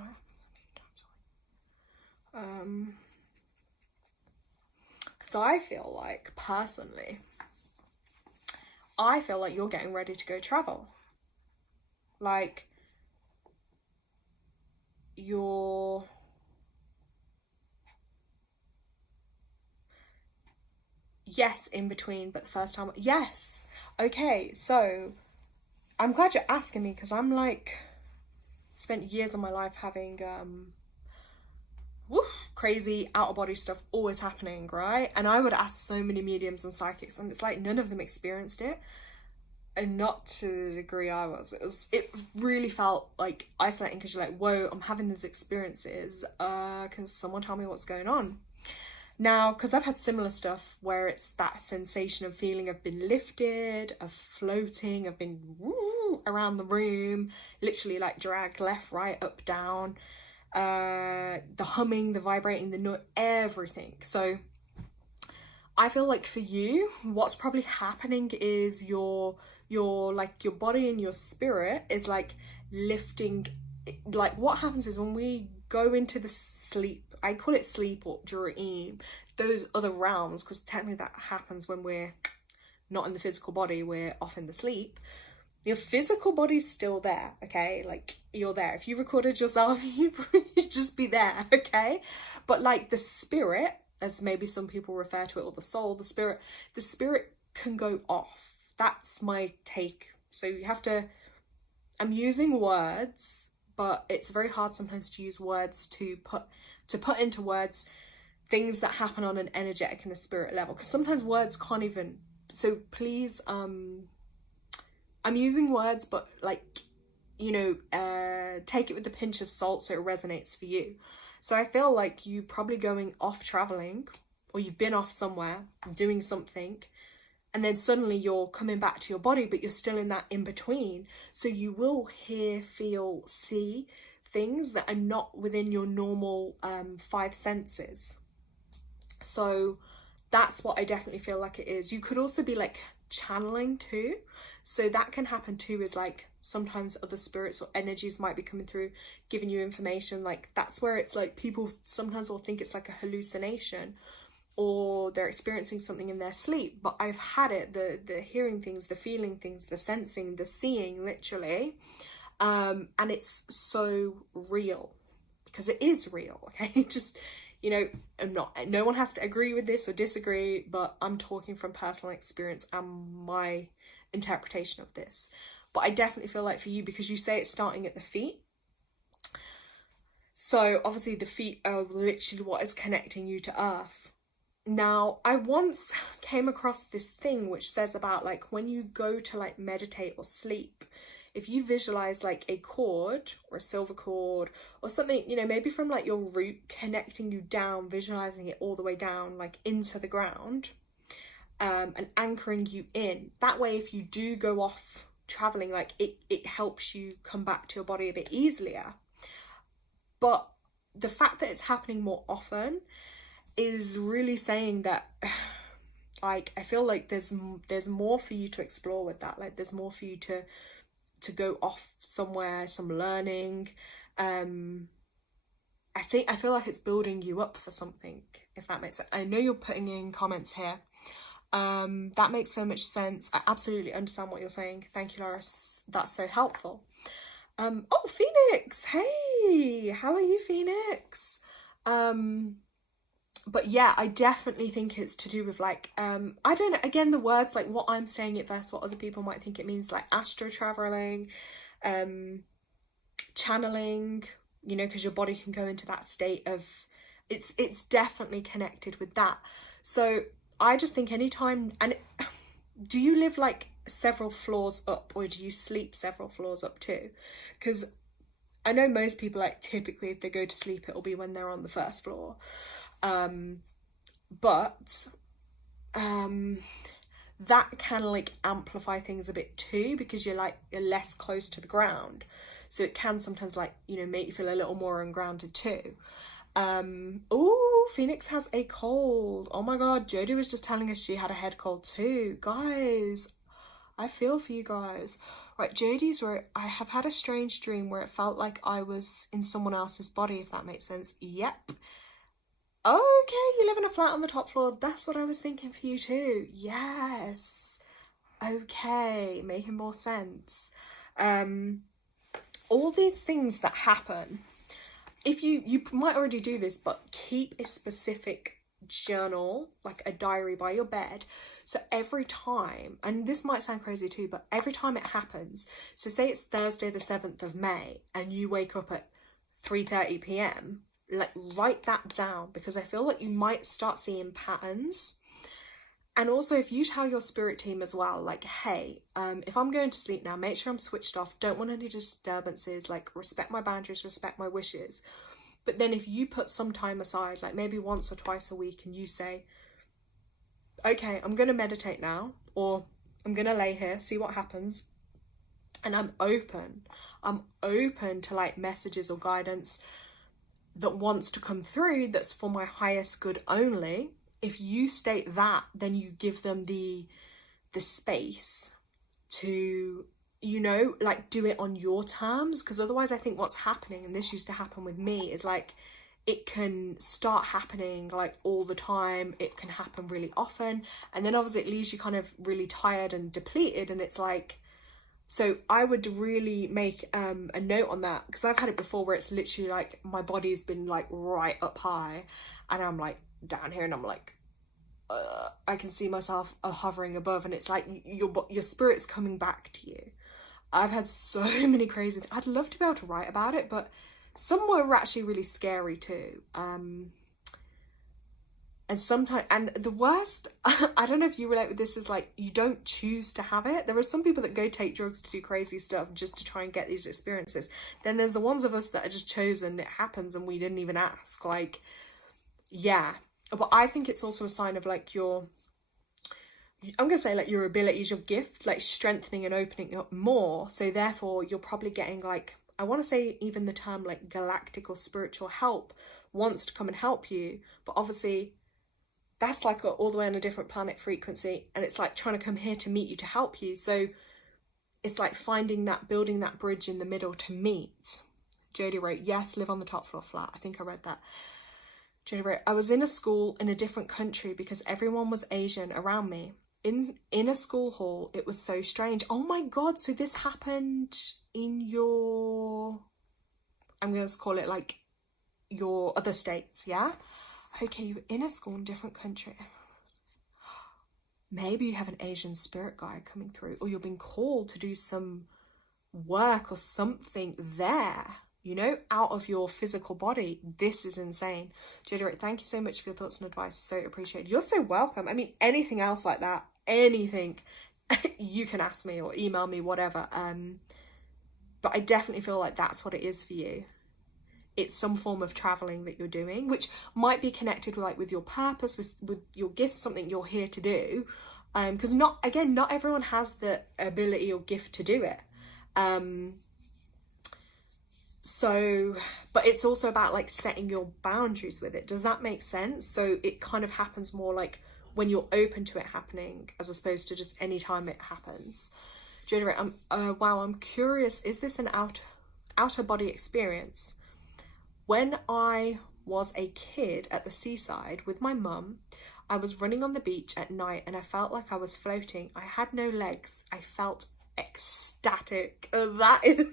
because I feel like, personally, I feel like you're getting ready to go travel. Like, you're, yes, in between, but the first time, yes. Okay, so I'm glad you're asking me, because I'm like, spent years of my life having crazy out-of-body stuff always happening, right? And I would ask so many mediums and psychics, and it's like none of them experienced it. And not to the degree I was. It really felt like isolating, because you're like, whoa, I'm having these experiences. Can someone tell me what's going on? Now, because I've had similar stuff where it's that sensation of feeling I've been lifted, of floating, I've been around the room, literally like dragged left, right, up, down, the humming, the vibrating, the noise, everything. So I feel like for you, what's probably happening is your body and your spirit is like lifting. Like what happens is when we go into the sleep, I call it sleep or dream, those other realms, because technically that happens when we're not in the physical body, we're off in the sleep. Your physical body's still there, okay? Like you're there. If you recorded yourself, you'd just be there, okay? But like the spirit, as maybe some people refer to it, or the soul, the spirit can go off. That's my take. So you have to, I'm using words, but it's very hard sometimes to use words to put into words things that happen on an energetic and a spirit level, because sometimes words can't even, so please, I'm using words, but like, you know, take it with a pinch of salt so it resonates for you. So I feel like you probably going off traveling, or you've been off somewhere doing something, and then suddenly you're coming back to your body, but you're still in that in between. So you will hear, feel, see things that are not within your normal 5 senses. So that's what I definitely feel like it is. You could also be like channeling too. So that can happen too, is like sometimes other spirits or energies might be coming through, giving you information. Like that's where it's like people sometimes will think it's like a hallucination, or they're experiencing something in their sleep. But I've had it, the hearing things, the feeling things, the sensing, the seeing, literally. And it's so real, because it is real, okay? Just, you know, no one has to agree with this or disagree, but I'm talking from personal experience and my interpretation of this. But I definitely feel like for you, because you say it's starting at the feet, so obviously the feet are literally what is connecting you to earth. Now, I once came across this thing which says about like when you go to like meditate or sleep, if you visualize like a cord or a silver cord or something, you know, maybe from like your root connecting you down, visualizing it all the way down, like into the ground, and anchoring you in. That way, if you do go off traveling, like it helps you come back to your body a bit easier. But the fact that it's happening more often is really saying that like I feel like there's more for you to explore with that. Like there's more for you to go off somewhere, some learning. I feel like it's building you up for something, if that makes sense. I know you're putting in comments here. That makes so much sense. I absolutely understand what you're saying. Thank you, Loris. That's so helpful. Oh, Phoenix. Hey, how are you, Phoenix? But yeah, I definitely think it's to do with like, I don't know, again, the words, like what I'm saying it versus what other people might think it means, like astro traveling, channeling, you know, because your body can go into that state of, it's definitely connected with that. So I just think anytime, and do you live like several floors up, or do you sleep several floors up too? Because I know most people, like typically if they go to sleep, it'll be when they're on the first floor. But that can like amplify things a bit too, because you're less close to the ground. So it can sometimes like, you know, make you feel a little more ungrounded too. Oh, Phoenix has a cold. Oh my God, Jodie was just telling us she had a head cold too. Guys, I feel for you guys. Right, Jodie's wrote, I have had a strange dream where it felt like I was in someone else's body, if that makes sense. Yep. Okay, you live in a flat on the top floor. That's what I was thinking for you too. Yes. Okay, making more sense. All these things that happen, if you might already do this, but keep a specific journal, like a diary by your bed. So every time, and this might sound crazy too, but every time it happens, so say it's Thursday the 7th of May and you wake up at 3:30 p.m, like write that down, because I feel like you might start seeing patterns. And also if you tell your spirit team as well, like, hey, if I'm going to sleep now, make sure I'm switched off, don't want any disturbances, like respect my boundaries, respect my wishes. But then if you put some time aside, like maybe once or twice a week, and you say, okay, I'm going to meditate now, or I'm going to lay here, see what happens. And I'm open to like messages or guidance that wants to come through, that's for my highest good only. If you state that, then you give them the space to, you know, like do it on your terms. Because otherwise I think what's happening, and this used to happen with me, is like it can start happening like all the time. It can happen really often, and then obviously it leaves you kind of really tired and depleted, and it's like, so I would really make a note on that, because I've had it before where it's literally like my body's been like right up high and I'm like down here, and I'm like I can see myself hovering above, and it's like your spirit's coming back to you. I've had so many crazy I'd love to be able to write about it, but some were actually really scary too. And sometimes, and the worst, I don't know if you relate with this, is like you don't choose to have it. There are some people that go take drugs to do crazy stuff just to try and get these experiences. Then there's the ones of us that are just chosen, it happens and we didn't even ask. Like, yeah. But I think it's also a sign of like I'm gonna say like your abilities, your gift, like strengthening and opening up more. So therefore you're probably getting like, I want to say even the term like galactic or spiritual help wants to come and help you, but obviously that's like all the way on a different planet frequency, and it's like trying to come here to meet you, to help you. So it's like finding that, building that bridge in the middle to meet. Jodie wrote, yes, live on the top floor flat. I think I read that. Jodie wrote, I was in a school in a different country because everyone was Asian around me. In a school hall, it was so strange. Oh my God, so this happened in your, I'm going to call it like your other states, yeah? Okay, you were in a school in a different country. Maybe you have an Asian spirit guide coming through, or you're being called to do some work or something there, you know, out of your physical body. This is insane. Jodie, thank you so much for your thoughts and advice. So appreciated. You're so welcome. I mean, anything else like that, anything, you can ask me or email me, whatever. But I definitely feel like that's what it is for you. It's some form of traveling that you're doing, which might be connected with like with your purpose, with your gifts, something you're here to do. because not everyone has the ability or gift to do it. So, but it's also about like setting your boundaries with it. Does that make sense? So it kind of happens more like when you're open to it happening, as opposed to just any time it happens. Generate. Wow, I'm curious. Is this an outer body experience? When I was a kid at the seaside with my mum, I was running on the beach at night and I felt like I was floating. I had no legs. I felt ecstatic. That is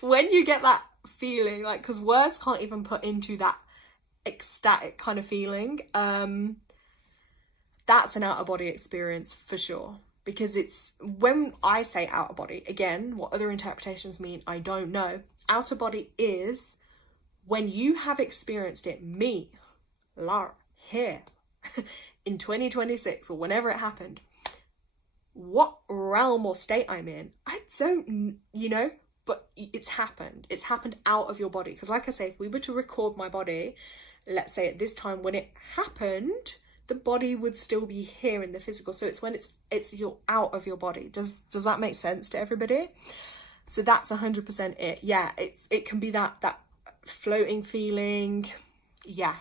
when you get that feeling, like, because words can't even put into that ecstatic kind of feeling. That's an outer body experience for sure. Because it's, when I say outer body, again, what other interpretations mean, I don't know. Outer body is when you have experienced it, me, Lara, here, in 2026 or whenever it happened, what realm or state I'm in, I don't, but it's happened. It's happened out of your body. Because like I say, if we were to record my body, let's say at this time when it happened, the body would still be here in the physical. So it's when it's you're out of your body. Does that make sense to everybody? So that's 100% it. Yeah, it can be that floating feeling. Yeah,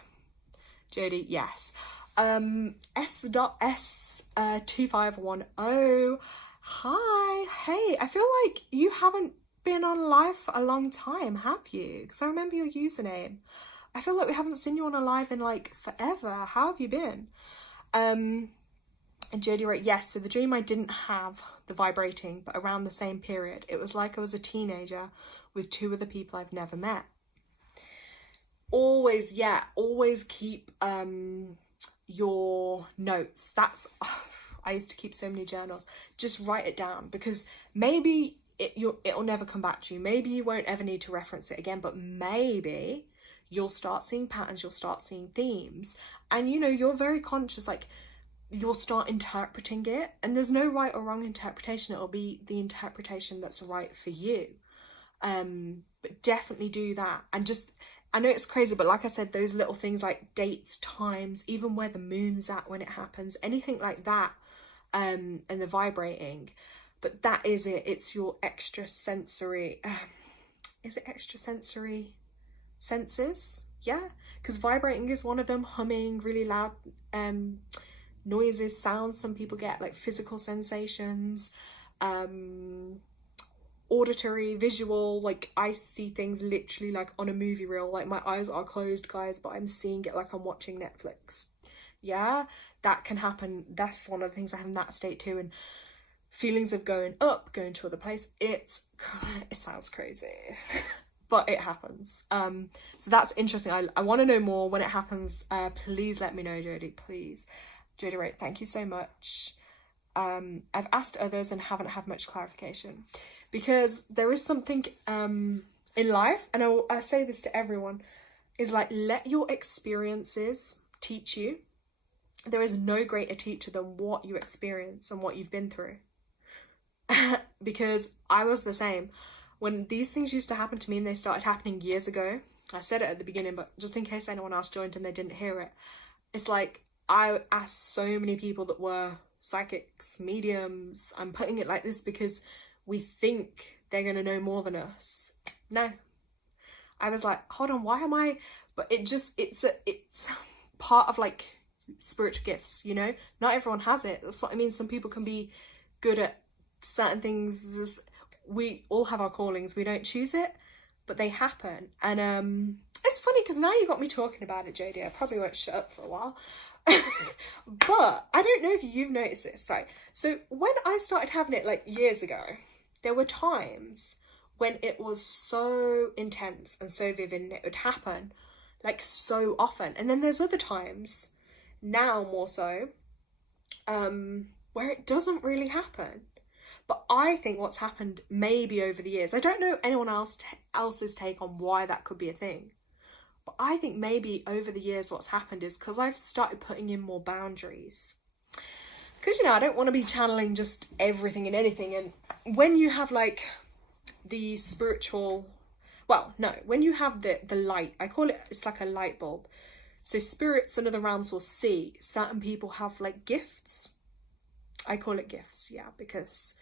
Jodie, yes. S.S2510. Hi, hey, I feel like you haven't been on live for a long time, have you? Because I remember your username. I feel like we haven't seen you on a live in like forever. How have you been? And Jodie wrote, yes, so the dream I didn't have the vibrating, but around the same period. It was like I was a teenager with two other people I've never met. Always keep your notes. That's, I used to keep so many journals. Just write it down, because maybe it'll never come back to you. Maybe you won't ever need to reference it again, but maybe you'll start seeing patterns, you'll start seeing themes, and you're very conscious, like you'll start interpreting it, and there's no right or wrong interpretation. It'll be the interpretation that's right for you. But definitely do that. And just, I know it's crazy, but like I said, those little things like dates, times, even where the moon's at when it happens, anything like that, and the vibrating. But that is it. It's your extrasensory, is it extrasensory senses? Yeah, because vibrating is one of them. Humming, really loud noises, sounds some people get, like physical sensations, auditory, visual, like I see things literally like on a movie reel, like my eyes are closed, guys, but I'm seeing it like I'm watching Netflix. Yeah, that can happen. That's one of the things I have in that state too. And feelings of going up, going to other place, it sounds crazy. But it happens. So that's interesting. I want to know more when it happens. Please let me know, Jodie, please. Jodie wrote, thank you so much. I've asked others and haven't had much clarification, because there is something in life, and I say this to everyone, is like, let your experiences teach you. There is no greater teacher than what you experience and what you've been through. Because I was the same. When these things used to happen to me, and they started happening years ago, I said it at the beginning, but just in case anyone else joined and they didn't hear it, it's like I asked so many people that were psychics, mediums. I'm putting it like this because we think they're going to know more than us. No. I was like, hold on, why am I? But it's part of like spiritual gifts, Not everyone has it. That's what I mean. Some people can be good at certain things. We all have our callings. We don't choose it, but they happen. And it's funny because now you got me talking about it, Jodie. I probably won't shut up for a while. But I don't know if you've noticed this. Right. So when I started having it like years ago, there were times when it was so intense and so vivid, and it would happen like so often. And then there's other times, now more so, where it doesn't really happen. But I think what's happened maybe over the years, I don't know anyone else's take on why that could be a thing, but I think maybe over the years what's happened is because I've started putting in more boundaries. Because, I don't want to be channeling just everything and anything. And when you have like the spiritual, well, no, when you have the light, I call it, it's like a light bulb. So spirits and other realms will see certain people have like gifts. I call it gifts, yeah, because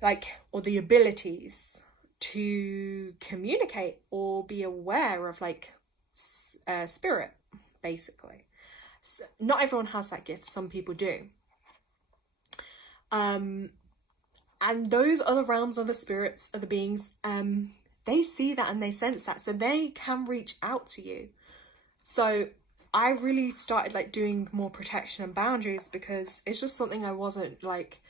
like, or the abilities to communicate or be aware of like spirit, basically. So not everyone has that gift, some people do. And those other realms, other spirits, other beings, they see that and they sense that, so they can reach out to you. So I really started like doing more protection and boundaries because it's just something I wasn't like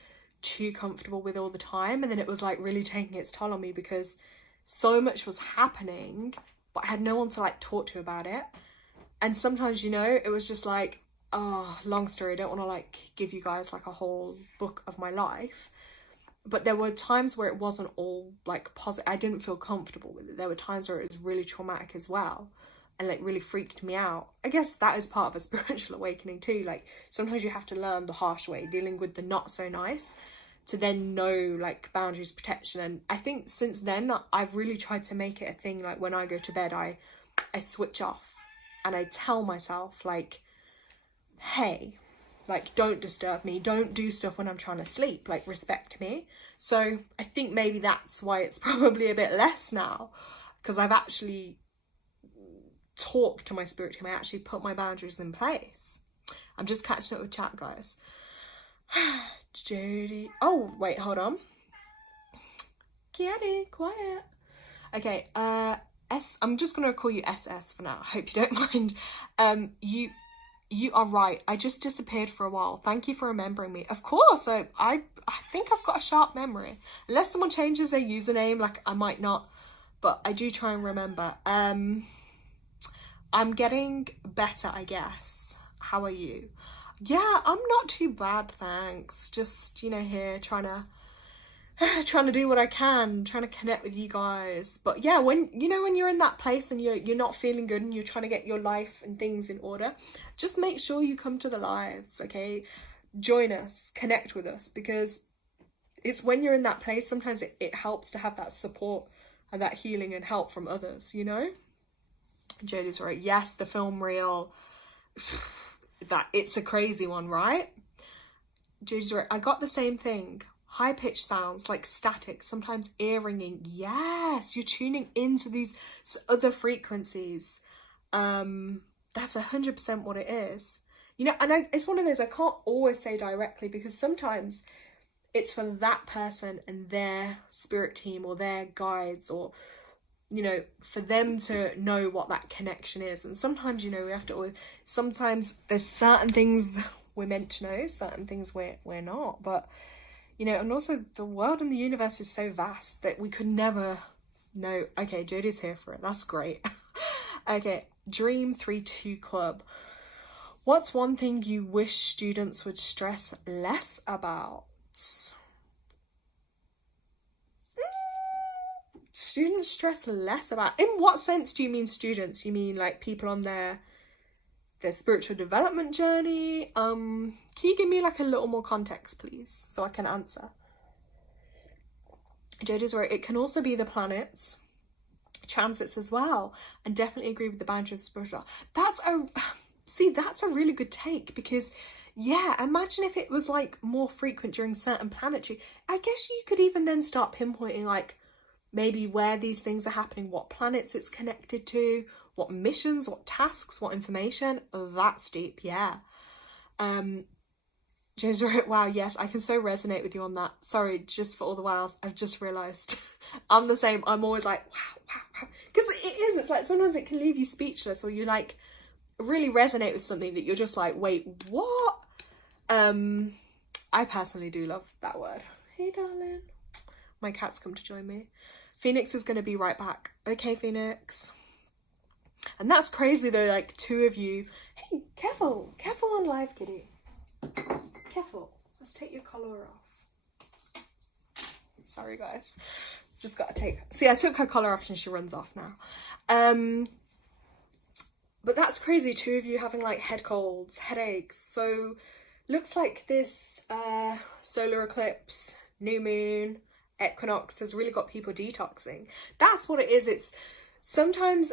too comfortable with all the time, and then it was like really taking its toll on me because so much was happening, but I had no one to like talk to about it. And sometimes, you know, it was just like, oh, long story, I don't want to like give you guys like a whole book of my life, but there were times where it wasn't all like positive. I didn't feel comfortable with it. There were times where it was really traumatic as well, and like really freaked me out. I guess that is part of a spiritual awakening too. Like sometimes you have to learn the harsh way, dealing with the not so nice, to then know like boundaries, protection. And I think since then I've really tried to make it a thing. Like when I go to bed, I switch off and I tell myself like, hey, like don't disturb me, don't do stuff when I'm trying to sleep, like respect me. So I think maybe that's why it's probably a bit less now, because I've actually talked to my spirit team. I actually put my boundaries in place. I'm just catching up with chat, guys. Jodie, oh wait, hold on. Kitty, quiet. Okay, I'm just gonna call you SS for now. I hope you don't mind. You are right. I just disappeared for a while. Thank you for remembering me. Of course, I think I've got a sharp memory. Unless someone changes their username, like I might not, but I do try and remember. I'm getting better, I guess. How are you? Yeah, I'm not too bad, thanks. Just, you know, here trying to do what I can, trying to connect with you guys. But yeah, when you're in that place and you're not feeling good and you're trying to get your life and things in order, just make sure you come to the lives, okay? Join us, connect with us, because it's when you're in that place, sometimes it helps to have that support and that healing and help from others, you know? Jodie's right. Yes, the film reel, that it's a crazy one, right? Jodie's right. I got the same thing. High-pitched sounds, like static, sometimes ear-ringing. Yes, you're tuning into these other frequencies. That's 100% what it is. You know, and it's one of those I can't always say directly, because sometimes it's for that person and their spirit team or their guides, or, you know, for them to know what that connection is. And sometimes, you know, we have to always, sometimes there's certain things we're meant to know, certain things we're not, but you know, and also the world and the universe is so vast that we could never know. Okay, Jodie's here for it. That's great. Okay, Dream 32 Club. What's one thing you wish students would stress less about? Students stress less about? In what sense do you mean students? You mean like people on their spiritual development journey? Can you give me like a little more context, please, so I can answer? Jodie's right. It can also be the planets, transits as well, and definitely agree with the boundaries of spiritual. That's a really good take, because yeah, imagine if it was like more frequent during certain planetary. I guess you could even then start pinpointing like maybe where these things are happening, what planets it's connected to, what missions, what tasks, what information. That's deep, yeah. Joe's right. Wow, yes, I can so resonate with you on that. Sorry, just for all the wows, I've just realised I'm the same. I'm always like, wow. Because it is, it's like sometimes it can leave you speechless, or you like really resonate with something that you're just like, wait, what? I personally do love that word. Hey, darling. My cat's come to join me. Phoenix is going to be right back. Okay, Phoenix. And that's crazy though, like two of you. Hey, careful on live, kitty. Careful. Let's take your collar off. Sorry, guys. Just gotta take. See, I took her collar off and she runs off now. But that's crazy. Two of you having like head colds, headaches. So looks like this solar eclipse, new moon, equinox has really got people detoxing. That's what it is. It's sometimes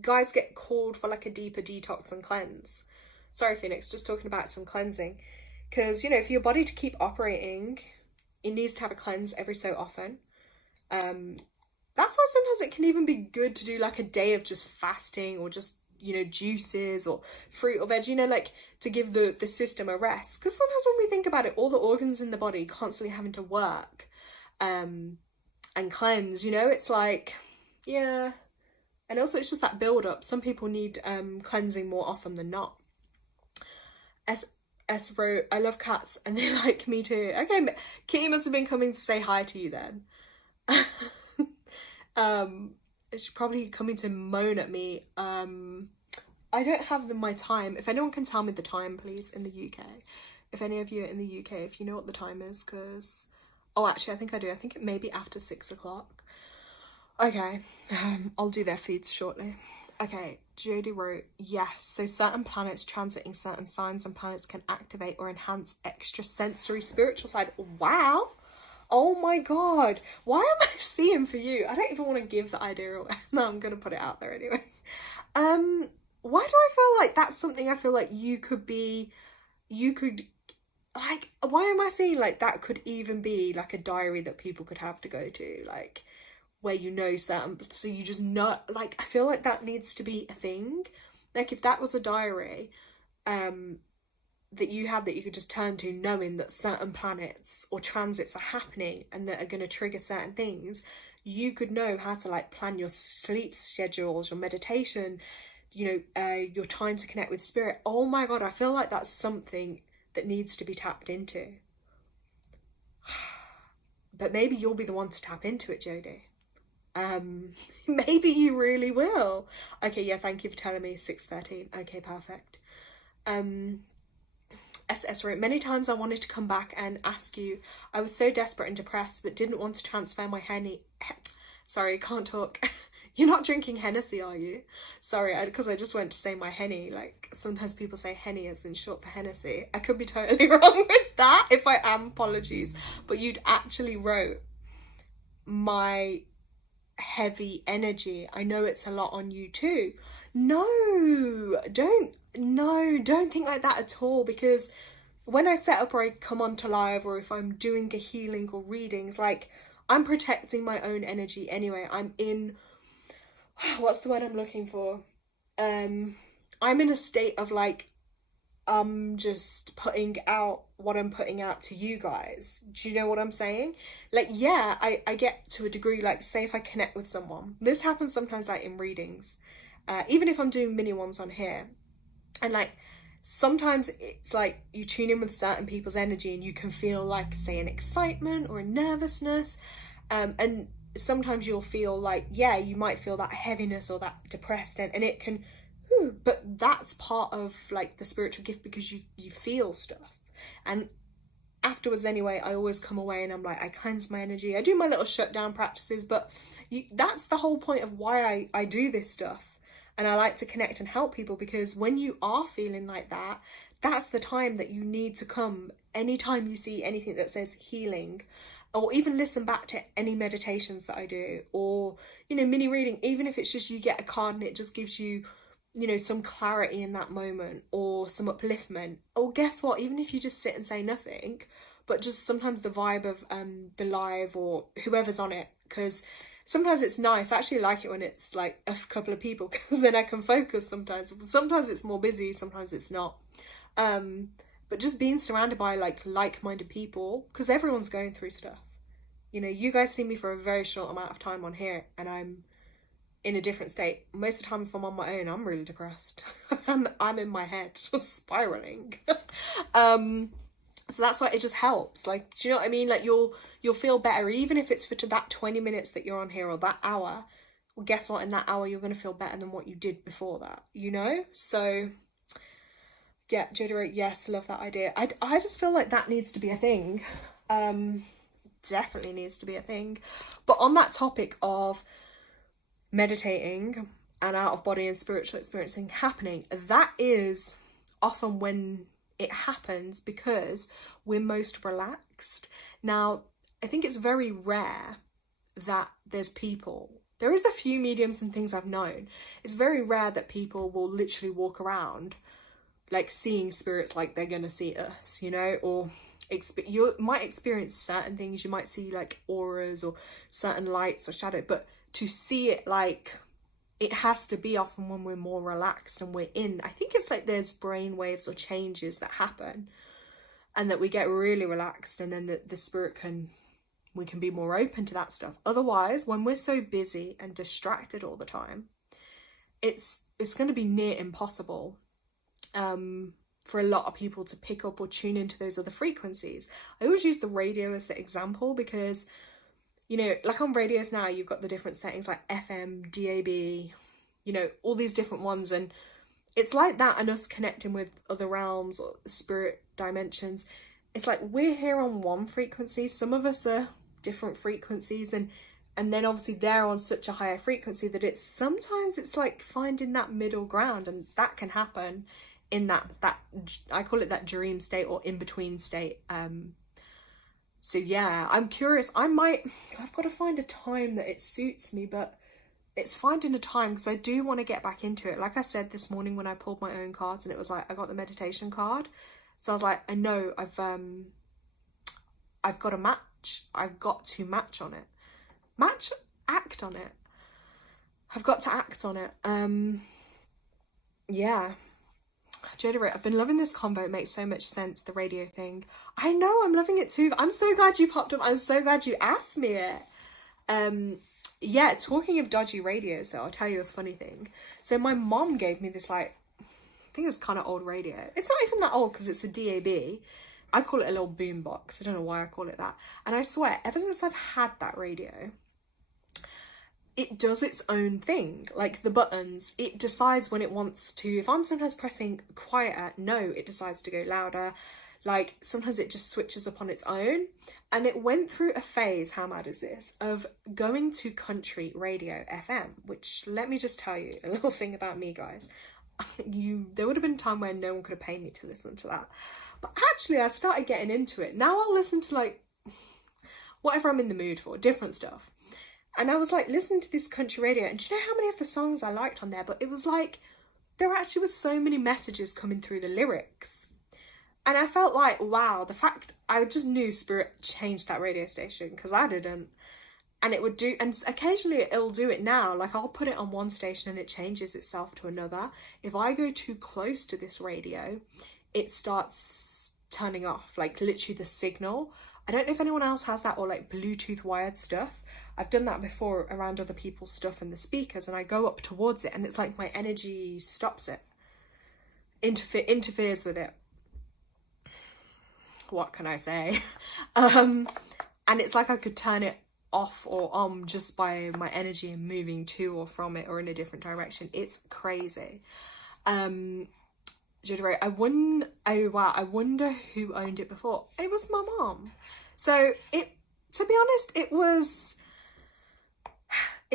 guys get called for like a deeper detox and cleanse. sorry Phoenix, just talking about some cleansing, because you know, for your body to keep operating, it needs to have a cleanse every so often. That's why sometimes it can even be good to do like a day of just fasting, or just, you know, juices or fruit or veg, you know, like to give the system a rest. Because sometimes when we think about it, all the organs in the body constantly having to work and cleanse, you know, it's like, yeah. And also it's just that build up. Some people need cleansing more often than not. S wrote, I love cats and they like me too. Okay, Kitty must have been coming to say hi to you then. She's probably coming to moan at me. I don't have my time. If anyone can tell me the time, please, in the UK. If any of you are in the UK, if you know what the time is, because... Oh, actually, I think I do. I think it may be after 6 o'clock. Okay, I'll do their feeds shortly. Okay, Jodie wrote, yes, so certain planets transiting certain signs and planets can activate or enhance extrasensory spiritual side. Wow! Oh my god, why am I seeing for you? I don't even want to give the idea away. No, I'm going to put it out there anyway. Why do I feel like that's something I feel like you could, like, why am I saying like that could even be like a diary that people could have to go to, like, where you know certain, so you just know, like, I feel like that needs to be a thing. Like, if that was a diary that you had that you could just turn to, knowing that certain planets or transits are happening and that are going to trigger certain things, you could know how to like plan your sleep schedules, your meditation, you know, your time to connect with spirit. Oh my god, I feel like that's something that needs to be tapped into. But maybe you'll be the one to tap into it, Jodie. Maybe you really will. Okay, yeah, thank you for telling me 6:13. Okay, perfect. SS wrote, many times I wanted to come back and ask you. I was so desperate and depressed, but didn't want to transfer my sorry, can't talk. You're not drinking Hennessy, are you? Sorry, because I just went to say my Henny. Like, sometimes people say Henny as in short for Hennessy. I could be totally wrong with that. If I am, apologies. But you'd actually wrote my heavy energy. I know it's a lot on you too. No, don't think like that at all, because when I set up or I come onto live, or if I'm doing a healing or readings, like, I'm protecting my own energy anyway. I'm in, what's the word I'm looking for? I'm in a state of like, I'm just putting out what I'm putting out to you guys. Do you know what I'm saying? Like, yeah, I get to a degree, like, say if I connect with someone, this happens sometimes like in readings, even if I'm doing mini ones on here, and like sometimes it's like you tune in with certain people's energy and you can feel like, say, an excitement or a nervousness, and sometimes you'll feel like, yeah, you might feel that heaviness or that depressed, and it can, but that's part of like the spiritual gift, because you feel stuff. And afterwards anyway, I always come away and I'm like, I cleanse my energy, I do my little shutdown practices, but that's the whole point of why I do this stuff. And I like to connect and help people, because when you are feeling like that, that's the time that you need to come. Anytime you see anything that says healing, or even listen back to any meditations that I do, or, you know, mini reading, even if it's just you get a card and it just gives you, you know, some clarity in that moment, or some upliftment, or guess what, even if you just sit and say nothing, but just sometimes the vibe of the live or whoever's on it, because sometimes it's nice. I actually like it when it's like a couple of people, because then I can focus sometimes it's more busy, sometimes it's not, but just being surrounded by like-minded people, because everyone's going through stuff. You know, you guys see me for a very short amount of time on here and I'm in a different state. Most of the time, if I'm on my own, I'm really depressed. I'm in my head, just spiraling. So that's why it just helps. Like, do you know what I mean? Like, you'll feel better, even if it's for that 20 minutes that you're on here, or that hour. Well, guess what? In that hour, you're going to feel better than what you did before that, you know? So, yeah, Jodie, yes, love that idea. I just feel like that needs to be a thing. Definitely needs to be a thing. But on that topic of meditating and out of body and spiritual experiencing happening, that is often when it happens, because we're most relaxed. Now, I think it's very rare that there is a few mediums and things I've known. It's very rare that people will literally walk around like seeing spirits like they're gonna see us, you know, or you might experience certain things. You might see like auras or certain lights or shadow, but to see it like, it has to be often when we're more relaxed and we're in, I think it's like there's brain waves or changes that happen, and that we get really relaxed, and then the spirit we can be more open to that stuff. Otherwise, when we're so busy and distracted all the time, it's going to be near impossible for a lot of people to pick up or tune into those other frequencies. I always use the radio as the example because, you know, like on radios now, you've got the different settings like FM, DAB, you know, all these different ones. And it's like that, and us connecting with other realms or spirit dimensions. It's like we're here on one frequency. Some of us are different frequencies, and then obviously they're on such a higher frequency that it's sometimes it's like finding that middle ground, and that can happen in that I call it that dream state or in between state. So yeah, I'm curious. I've got to find a time that it suits me, but it's finding a time, because I do want to get back into it. Like I said this morning when I pulled my own cards, and it was like I got the meditation card, so I was like, I know I've got a match. I've got to match on it. Act on it. I've got to act on it. Yeah. Jada Ray, I've been loving this convo. It makes so much sense, the radio thing. I know, I'm loving it too. I'm so glad you popped up. I'm so glad you asked me it. Yeah, talking of dodgy radios though, I'll tell you a funny thing. So my mom gave me this, like, I think it's kind of old radio. It's not even that old because it's a DAB. I call it a little boom box. I don't know why I call it that. And I swear, ever since I've had that radio, it does its own thing. Like the buttons, it decides when it wants to. If I'm sometimes pressing quieter, no, it decides to go louder. Like sometimes it just switches up on its own. And it went through a phase, how mad is this, of going to country radio FM, which, let me just tell you a little thing about me, guys. There would have been a time where no one could have paid me to listen to that. But actually I started getting into it. Now I'll listen to like whatever I'm in the mood for, different stuff. And I was like listening to this country radio, and do you know how many of the songs I liked on there? But it was like there actually was so many messages coming through the lyrics. And I felt like, wow, the fact I just knew Spirit changed that radio station, because I didn't. And it would do, and occasionally it'll do it now. Like I'll put it on one station and it changes itself to another. If I go too close to this radio, it starts turning off, like literally the signal. I don't know if anyone else has that, or like Bluetooth wired stuff. I've done that before around other people's stuff and the speakers, and I go up towards it and it's like my energy stops it, interferes with it. What can I say? And it's like I could turn it off or on just by my energy and moving to or from it or in a different direction. It's crazy. I wonder who owned it before. It was my mom. So to be honest, it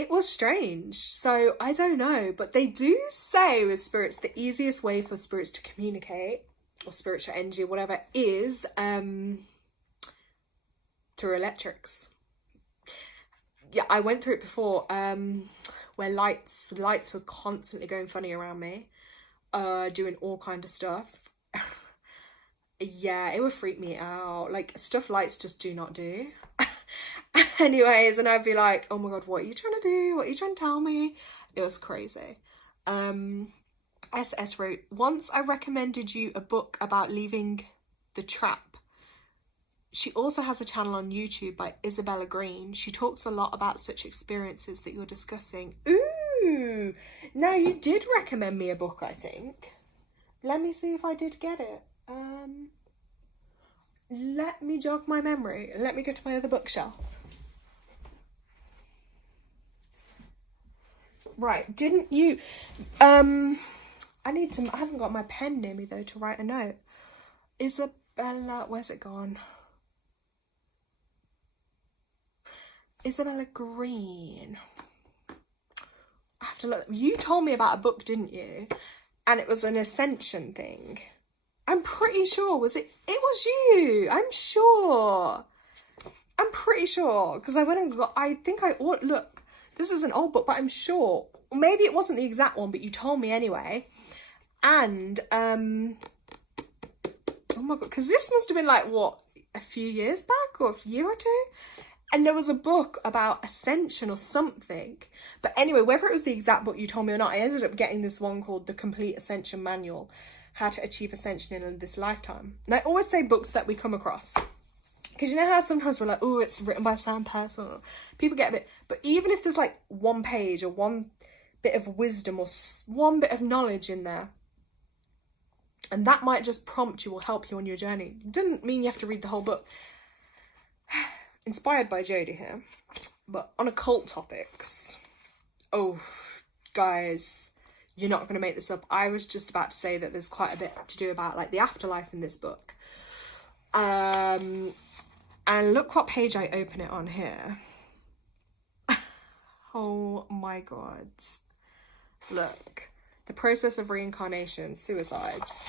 was strange. So I don't know, but they do say with spirits, the easiest way for spirits to communicate, or spiritual energy, whatever, is through electrics. Yeah, I went through it before, where lights were constantly going funny around me, doing all kind of stuff. Yeah, it would freak me out. Like stuff lights just do not do. Anyways, and I'd be like, oh my god, what are you trying to do? What are you trying to tell me? It was crazy. SS wrote, once I recommended you a book about leaving the trap. She also has a channel on YouTube by Isabella Green. She talks a lot about such experiences that you're discussing. Ooh, now you did recommend me a book, I think. Let me see if I did get it. Let me jog my memory. Let me go to my other bookshelf. Right, didn't you... I haven't got my pen near me though to write a note. Isabella, where's it gone? Isabella Green. I have to look. You told me about a book, didn't you? And it was an ascension thing. I'm pretty sure, was it? It was you. I'm sure. I'm pretty sure. Because I went and got, look, this is an old book, but I'm sure. Maybe it wasn't the exact one, but you told me anyway. And oh my god, because this must have been like what, a few years back or a year or two, and there was a book about ascension or something. But anyway, whether it was the exact book you told me or not, I ended up getting this one called The Complete Ascension Manual, How to Achieve Ascension in This Lifetime. And I always say books that we come across, because you know how sometimes we're like, oh, it's written by some person, or people get a bit, but even if there's like one page or one bit of wisdom or one bit of knowledge in there, and that might just prompt you or help you on your journey. It doesn't mean you have to read the whole book. Inspired by Jodie here, but on occult topics. Oh, guys, you're not going to make this up. I was just about to say that there's quite a bit to do about like the afterlife in this book. And look what page I open it on here. Oh my god. Look. The process of reincarnation, suicides.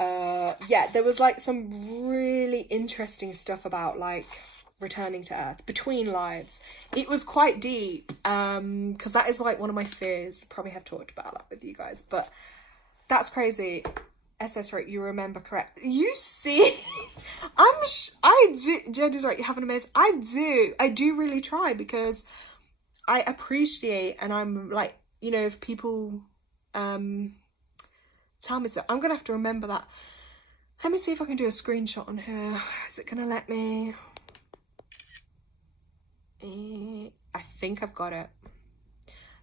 Yeah, there was like some really interesting stuff about like returning to Earth, between lives. It was quite deep, because that is like one of my fears. Probably have talked about that with you guys, but that's crazy. SS right, you remember correct. You see, I do, Jodie's right, you have an amazing, I do really try, because I appreciate, and I'm like, you know, if people tell me so, I'm gonna have to remember that. Let me see if I can do a screenshot on here. Is it gonna let me? I think I've got it.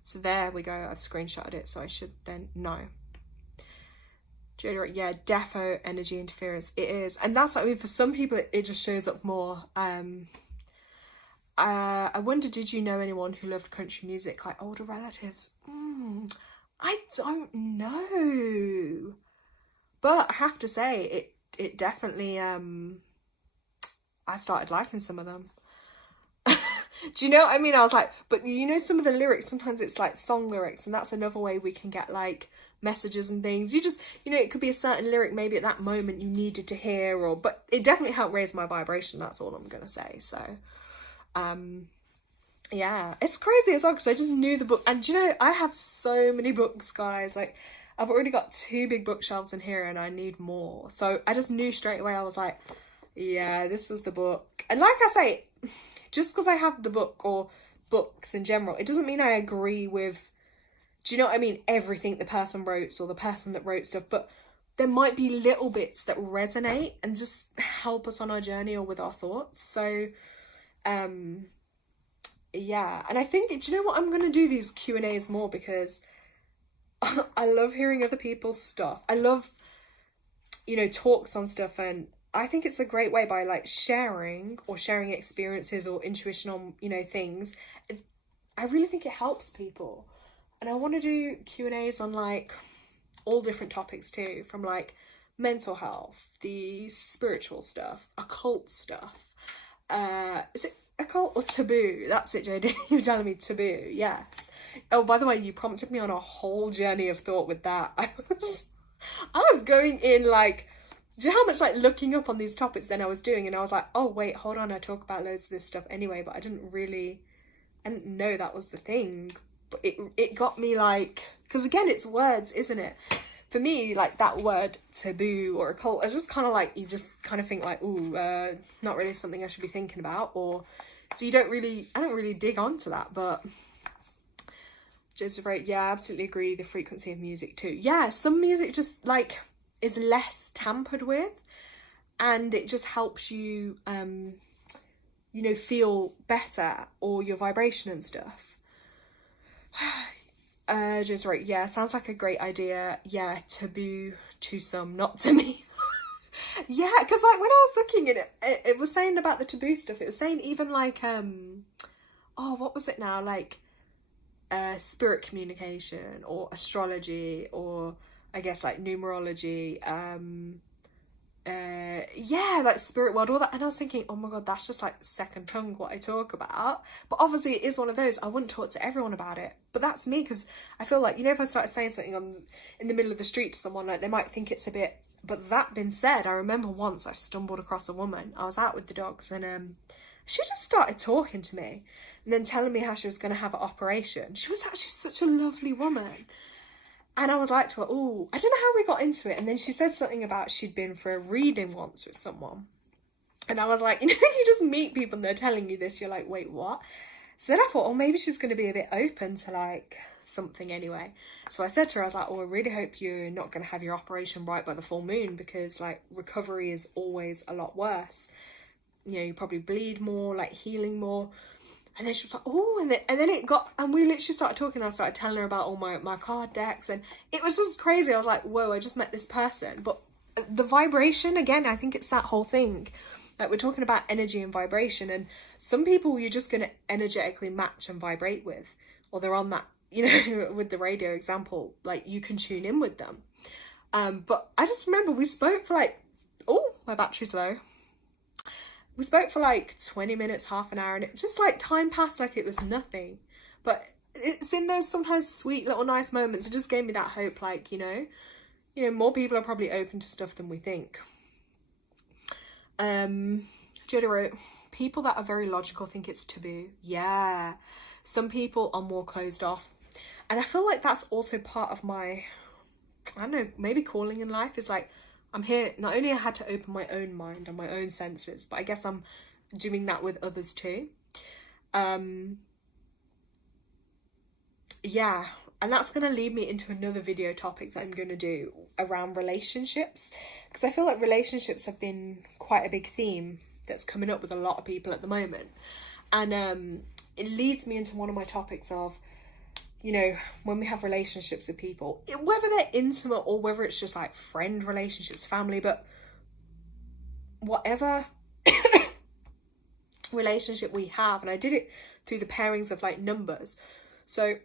So there we go, I've screenshotted it, so I should then know. Yeah, defo energy interference, it is. And that's, I mean, for some people it just shows up more. I wonder, did you know anyone who loved country music, like older relatives? I don't know, but I have to say it definitely I started liking some of them. Do you know what I mean? I was like, but you know, some of the lyrics, sometimes it's like song lyrics, and that's another way we can get like messages and things. You just, you know, it could be a certain lyric maybe at that moment you needed to hear, or, but it definitely helped raise my vibration, that's all I'm gonna say. So yeah, it's crazy as well, because I just knew the book. And you know, I have so many books, guys. Like, I've already got 2 big bookshelves in here and I need more. So I just knew straight away, I was like, yeah, this was the book. And like I say, just because I have the book or books in general, it doesn't mean I agree with, do you know what I mean, everything the person wrote or the person that wrote stuff, but there might be little bits that resonate and just help us on our journey or with our thoughts. So yeah, and I think, do you know what, I'm gonna do these Q&As more, because I love hearing other people's stuff. I love, you know, talks on stuff, and I think it's a great way, by like sharing experiences or intuition on, you know, things. I really think it helps people. And I want to do Q&As on like all different topics too, from like mental health, the spiritual stuff, occult stuff. Is it occult or taboo? That's it, JD. You're telling me taboo. Yes. Oh, by the way, you prompted me on a whole journey of thought with that. I was going in like, do you know how much like looking up on these topics then I was doing, and I was like, oh wait, hold on, I talk about loads of this stuff anyway, but I didn't know that was the thing. But it got me like, because again, it's words, isn't it? For me, like that word taboo or occult, it's just kind of like, you just kind of think like, ooh, not really something I should be thinking about, or so I don't really dig onto that. But Joseph wrote, yeah, I absolutely agree, the frequency of music too. Yeah, some music just like is less tampered with, and it just helps you you know, feel better, or your vibration and stuff. Just right, yeah, sounds like a great idea. Yeah, taboo to some, not to me. Yeah, because like when I was looking at it, it was saying about the taboo stuff. It was saying even like oh, what was it now, like spirit communication, or astrology, or I guess like numerology, yeah, like spirit world, all that. And I was thinking, oh my god, that's just like second tongue what I talk about. But obviously it is one of those, I wouldn't talk to everyone about it, but that's me, because I feel like, you know, if I started saying something in the middle of the street to someone, like they might think it's a bit. But that being said, I remember once I stumbled across a woman. I was out with the dogs, and she just started talking to me and then telling me how she was going to have an operation. She was actually such a lovely woman. And I was like to her, oh, I don't know how we got into it. And then she said something about she'd been for a reading once with someone. And I was like, you know, you just meet people and they're telling you this, you're like, wait, what? So then I thought, oh, maybe she's going to be a bit open to like something anyway. So I said to her, I was like, oh, I really hope you're not going to have your operation right by the full moon, because like recovery is always a lot worse. You know, you probably bleed more, like healing more. And then she was like, oh, and then it got, and we literally started talking. I started telling her about all my card decks, and it was just crazy. I was like, whoa, I just met this person. But the vibration, again, I think it's that whole thing. Like, we're talking about energy and vibration, and some people you're just going to energetically match and vibrate with, or they're on that, you know, with the radio example, like you can tune in with them. But I just remember we spoke for like, oh, my battery's low. We spoke for like 20 minutes, half an hour, and it just like time passed like it was nothing. But it's in those sometimes sweet little nice moments. It just gave me that hope, like, you know, more people are probably open to stuff than we think. Jodie wrote, people that are very logical think it's taboo. Yeah. Some people are more closed off. And I feel like that's also part of my, I don't know, maybe calling in life is like, I'm here, not only I had to open my own mind and my own senses, but I guess I'm doing that with others too. Yeah, and that's going to lead me into another video topic that I'm going to do around relationships, because I feel like relationships have been quite a big theme that's coming up with a lot of people at the moment. And it leads me into one of my topics of, you know, when we have relationships with people, whether they're intimate or whether it's just like friend relationships, family, but whatever relationship we have, and I did it through the pairings of like numbers. So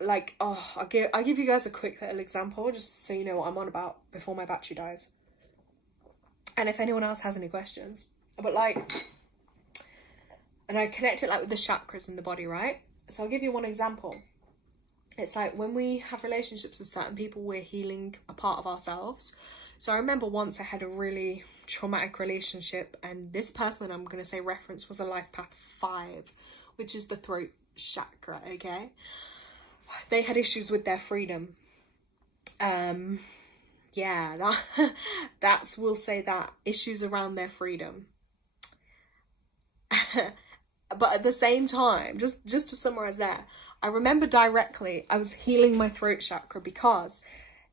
like, oh, I'll give you guys a quick little example just so you know what I'm on about before my battery dies. And if anyone else has any questions, but like, and I connect it like with the chakras in the body, right? So I'll give you one example. It's like when we have relationships with certain people, we're healing a part of ourselves. So I remember once I had a really traumatic relationship, and this person I'm going to say reference was a life path 5, which is the throat chakra, okay? They had issues with their freedom. Yeah, that's, we'll say that, issues around their freedom. But at the same time, just to summarize there, I remember directly I was healing my throat chakra because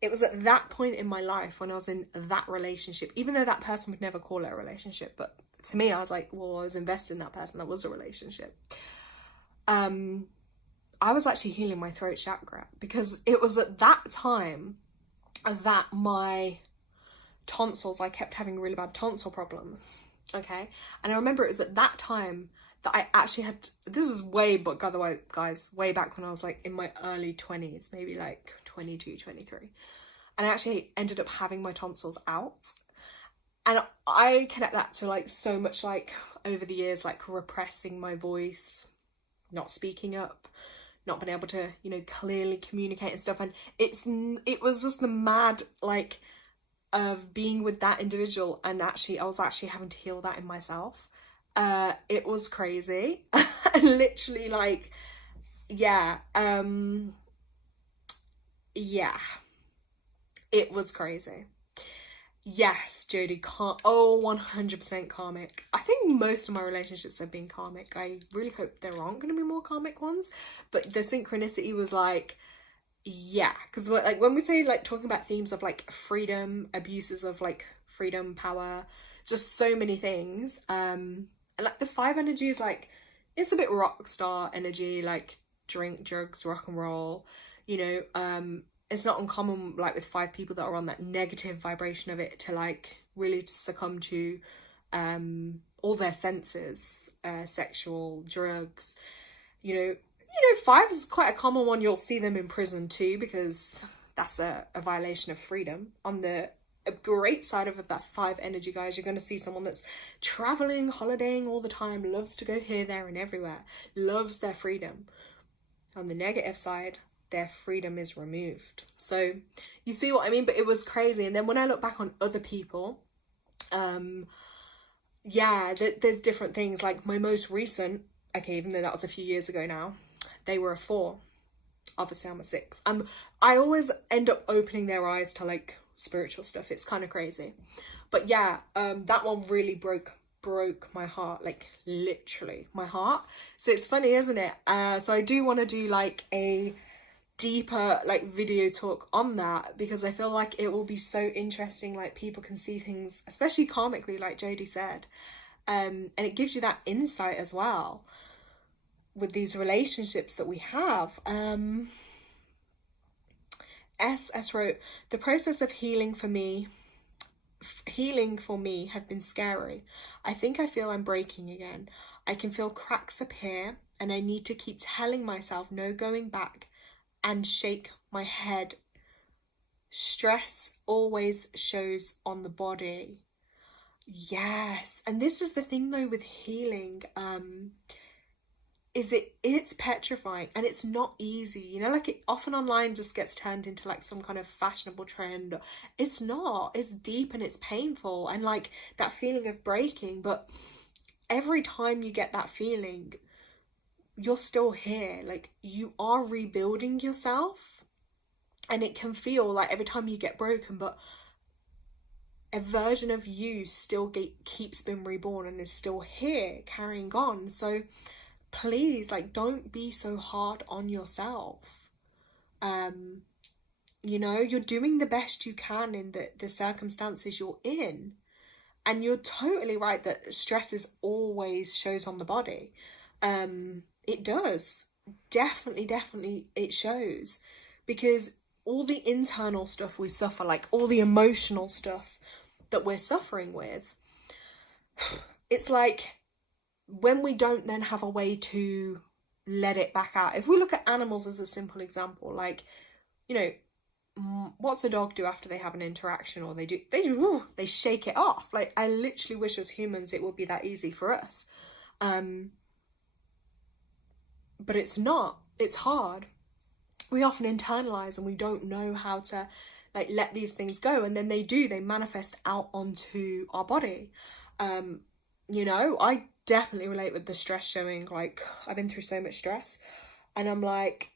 it was at that point in my life when I was in that relationship, even though that person would never call it a relationship, but to me I was like, well, I was invested in that person, that was a relationship. I was actually healing my throat chakra because it was at that time that my tonsils, I kept having really bad tonsil problems, okay? And I remember it was at that time that I actually had, this is way, but by the way, guys, way back when I was like in my early 20s, maybe like 22, 23. And I actually ended up having my tonsils out. And I connect that to like so much like over the years, like repressing my voice, not speaking up, not being able to, you know, clearly communicate and stuff. And it was just the mad, like, of being with that individual, and actually I was actually having to heal that in myself. It was crazy. Literally, like, yeah, yeah, it was crazy. Yes, Jodie, 100% karmic. I think most of my relationships have been karmic. I really hope there aren't going to be more karmic ones, but the synchronicity was like, yeah, because like when we say like talking about themes of like freedom, abuses of like freedom, power, just so many things. And like the 5 energy is like, it's a bit rock star energy, like drink, drugs, rock and roll, you know. It's not uncommon like with 5 people that are on that negative vibration of it to like really succumb to all their senses, sexual, drugs, you know. 5 is quite a common one. You'll see them in prison too, because that's a violation of freedom. On the great side of that 5 energy, guys, you're going to see someone that's traveling, holidaying all the time, loves to go here, there and everywhere, loves their freedom. On the negative side, their freedom is removed. So you see what I mean? But it was crazy. And then when I look back on other people, yeah, there's different things. Like my most recent, okay, even though that was a few years ago now, they were a 4 obviously I'm a 6. I always end up opening their eyes to like spiritual stuff. It's kind of crazy. But yeah, that one really broke my heart, like literally my heart. So it's funny, isn't it? So I do want to do like a deeper like video talk on that, because I feel like it will be so interesting. Like people can see things, especially karmically, like Jodie said, and it gives you that insight as well with these relationships that we have. SS wrote, the process of healing for me have been scary. I think I feel I'm breaking again. I can feel cracks appear, and I need to keep telling myself no going back, and shake my head. Stress always shows on the body. Yes. And this is the thing though with healing, it's petrifying, and it's not easy, you know, like it often online just gets turned into like some kind of fashionable trend. It's not. It's deep and it's painful, and like that feeling of breaking, but every time you get that feeling, you're still here. Like you are rebuilding yourself, and it can feel like every time you get broken, but a version of you still keeps being reborn and is still here carrying on. So please, like, don't be so hard on yourself. You know, you're doing the best you can in the circumstances you're in, and you're totally right that stress is always shows on the body. It does. Definitely it shows, because all the internal stuff we suffer, like all the emotional stuff that we're suffering with, it's like when we don't then have a way to let it back out. If we look at animals as a simple example, like, you know, what's a dog do after they have an interaction, or they shake it off. Like, I literally wish as humans it would be that easy for us. But it's not. It's hard. We often internalize and we don't know how to like let these things go, and then they manifest out onto our body. You know, I definitely relate with the stress showing. Like, I've been through so much stress, and I'm like,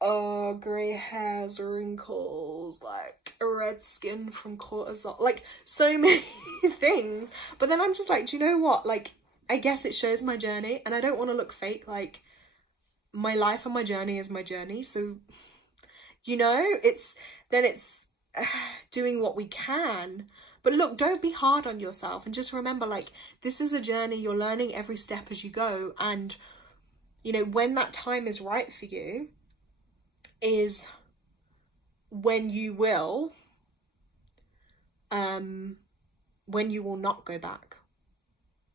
oh, grey hairs, wrinkles, like red skin from cortisol, like so many things. But then I'm just like, do you know what? Like, I guess it shows my journey, and I don't want to look fake. Like, my life and my journey is my journey. So, you know, it's doing what we can. But look, don't be hard on yourself, and just remember, like, this is a journey. You're learning every step as you go, and you know, when that time is right for you is when you will not go back,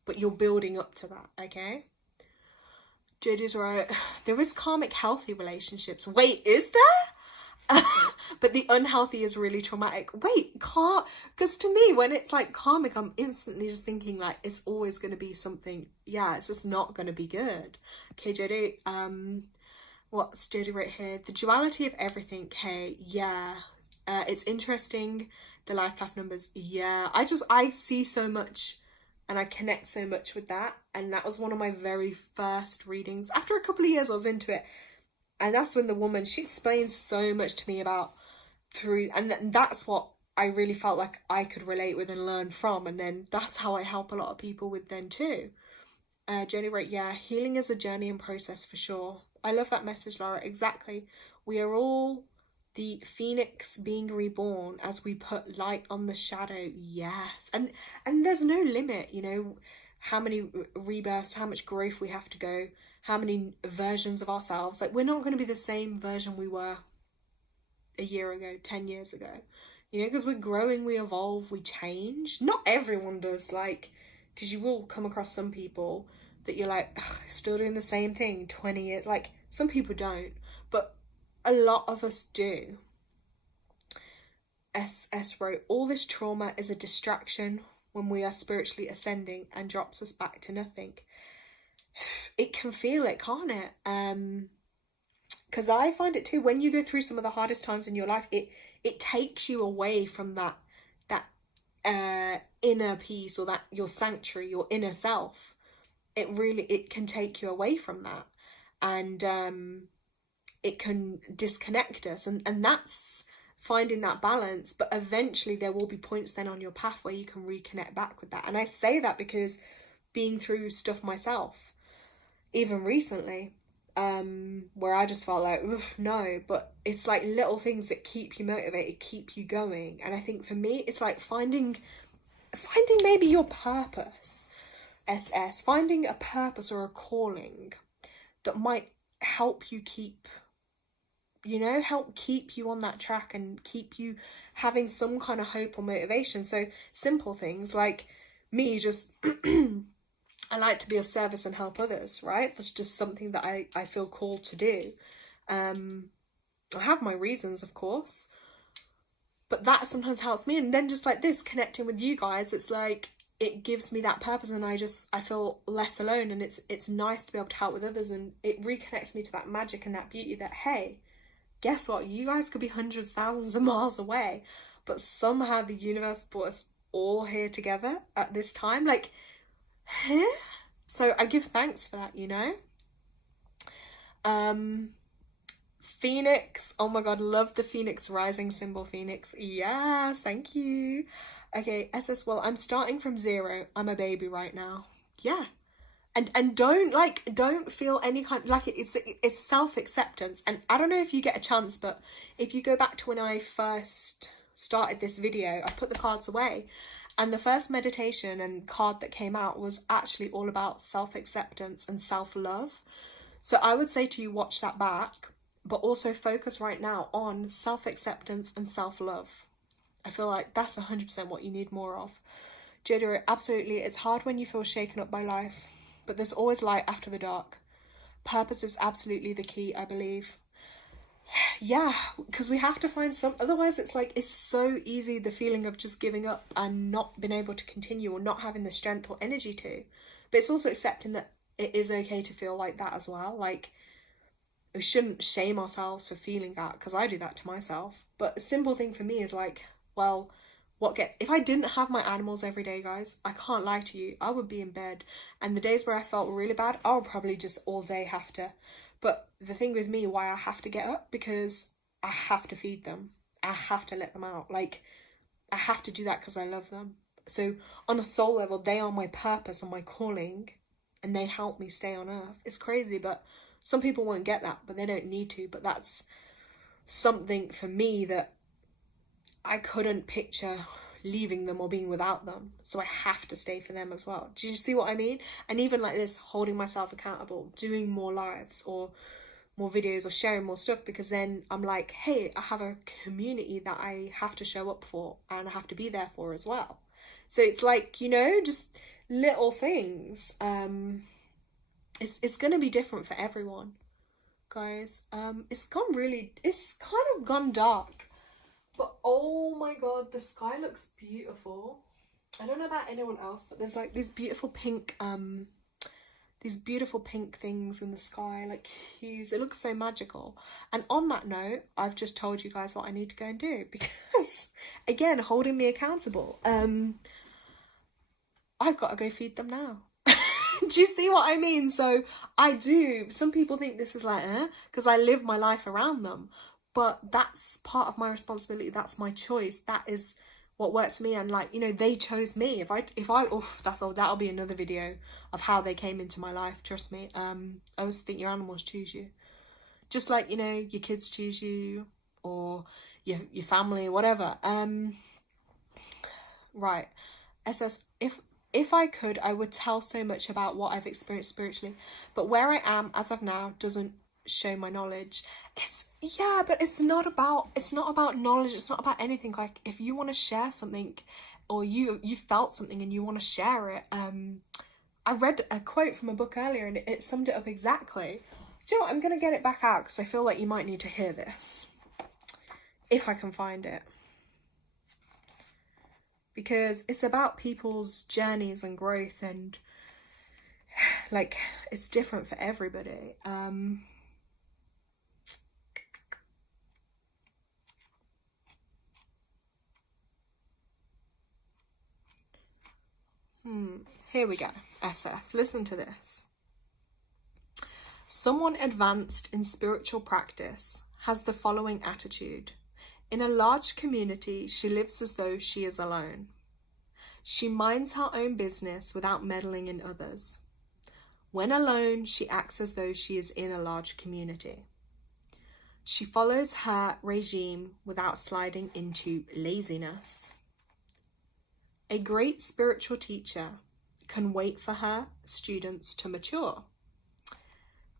but you're building up to that. Okay, Jodie's right, there is karmic healthy relationships. Wait, is there? But the unhealthy is really traumatic. Wait, because to me, when it's like karmic, I'm instantly just thinking like it's always going to be something, yeah, it's just not going to be good. Okay, Jodie, what's Jodie right here? The duality of everything, Kay. Yeah, it's interesting. The life path numbers, yeah. I see so much, and I connect so much with that. And that was one of my very first readings. After a couple of years, I was into it. And that's when the woman, she explains so much to me about and that's what I really felt like I could relate with and learn from. And then that's how I help a lot of people with then too. Jenny wrote, yeah, healing is a journey and process for sure. I love that message, Laura. Exactly. We are all the phoenix being reborn as we put light on the shadow. Yes. And there's no limit, you know, how many rebirths, how much growth we have to go, how many versions of ourselves. Like, we're not going to be the same version we were a year ago, 10 years ago, you know, because we're growing, we evolve, we change. Not everyone does, like, because you will come across some people that you're like, still doing the same thing 20 years. Like, some people don't, but a lot of us do. SS wrote, all this trauma is a distraction when we are spiritually ascending and drops us back to nothing. It can feel it, can't it? Because I find it too, when you go through some of the hardest times in your life, it takes you away from that inner peace, or that your sanctuary, your inner self. It can take you away from that. And it can disconnect us, and that's finding that balance. But eventually there will be points then on your path where you can reconnect back with that. And I say that because being through stuff myself, even recently, where I just felt like, no, but it's like little things that keep you motivated, keep you going. And I think for me, it's like finding maybe your purpose, finding a purpose or a calling that might help you keep, help keep you on that track and keep you having some kind of hope or motivation. So simple things like me, just I like to be of service and help others, right? That's just something that I feel called to do. I have my reasons, of course, but that sometimes helps me. And then just like this, connecting with you guys, it's like, it gives me that purpose, and I feel less alone, and it's nice to be able to help with others, and it reconnects me to that magic and that beauty that, hey, guess what? You guys could be hundreds, thousands of miles away, but somehow the universe brought us all here together at this time. Like, huh? So I give thanks for that, Phoenix, oh my god, love the Phoenix rising symbol. Phoenix, yes, thank you. Okay, SS, well, I'm starting from 0. I'm a baby right now. Yeah. And don't feel any kind, like, it's self-acceptance. And I don't know if you get a chance, but if you go back to when I first started this video, I put the cards away, and the first meditation and card that came out was actually all about self-acceptance and self-love. So I would say to you, watch that back, but also focus right now on self-acceptance and self-love. I feel like that's 100% what you need more of. Jada, absolutely, it's hard when you feel shaken up by life, but there's always light after the dark. Purpose is absolutely the key, I believe. Yeah, because we have to find some, otherwise it's like, it's so easy, the feeling of just giving up and not being able to continue, or not having the strength or energy to. But it's also accepting that it is okay to feel like that as well. Like, we shouldn't shame ourselves for feeling that, because I do that to myself. But a simple thing for me is like, well, if I didn't have my animals every day, guys, I can't lie to you, I would be in bed. And the days where I felt really bad, I would probably just all day have to. But the thing with me, why I have to get up, because I have to feed them. I have to let them out. Like, I have to do that because I love them. So on a soul level, they are my purpose and my calling, and they help me stay on earth. It's crazy, but some people won't get that, but they don't need to. But that's something for me that I couldn't picture leaving them or being without them. So I have to stay for them as well. Do you see what I mean? And even like this, holding myself accountable, doing more lives or more videos or sharing more stuff, because then I'm like, hey, I have a community that I have to show up for and I have to be there for as well. So it's like, just little things. It's going to be different for everyone, guys. It's kind of gone dark. But oh my god, the sky looks beautiful. I don't know about anyone else, but there's like these beautiful pink things in the sky, like hues. It looks so magical. And on that note, I've just told you guys what I need to go and do, because again, holding me accountable. I've got to go feed them now. Do you see what I mean? So I do. Some people think this is like, because I live my life around them. But that's part of my responsibility. That's my choice. That is what works for me. And like, they chose me. That'll be another video of how they came into my life. Trust me. I always think your animals choose you. Just like, your kids choose you, or your family, whatever. Right. SS, if I could, I would tell so much about what I've experienced spiritually. But where I am as of now doesn't show my knowledge. But it's not about knowledge. It's not about anything. Like, if you want to share something, or you felt something and you want to share it, I read a quote from a book earlier and it summed it up exactly. Do you know what? I'm gonna get it back out because I feel like you might need to hear this, if I can find it, because it's about people's journeys and growth, and like, it's different for everybody. Here we go. SS, listen to this. Someone advanced in spiritual practice has the following attitude. In a large community, she lives as though she is alone. She minds her own business without meddling in others. When alone, she acts as though she is in a large community. She follows her regime without sliding into laziness. A great spiritual teacher can wait for her students to mature.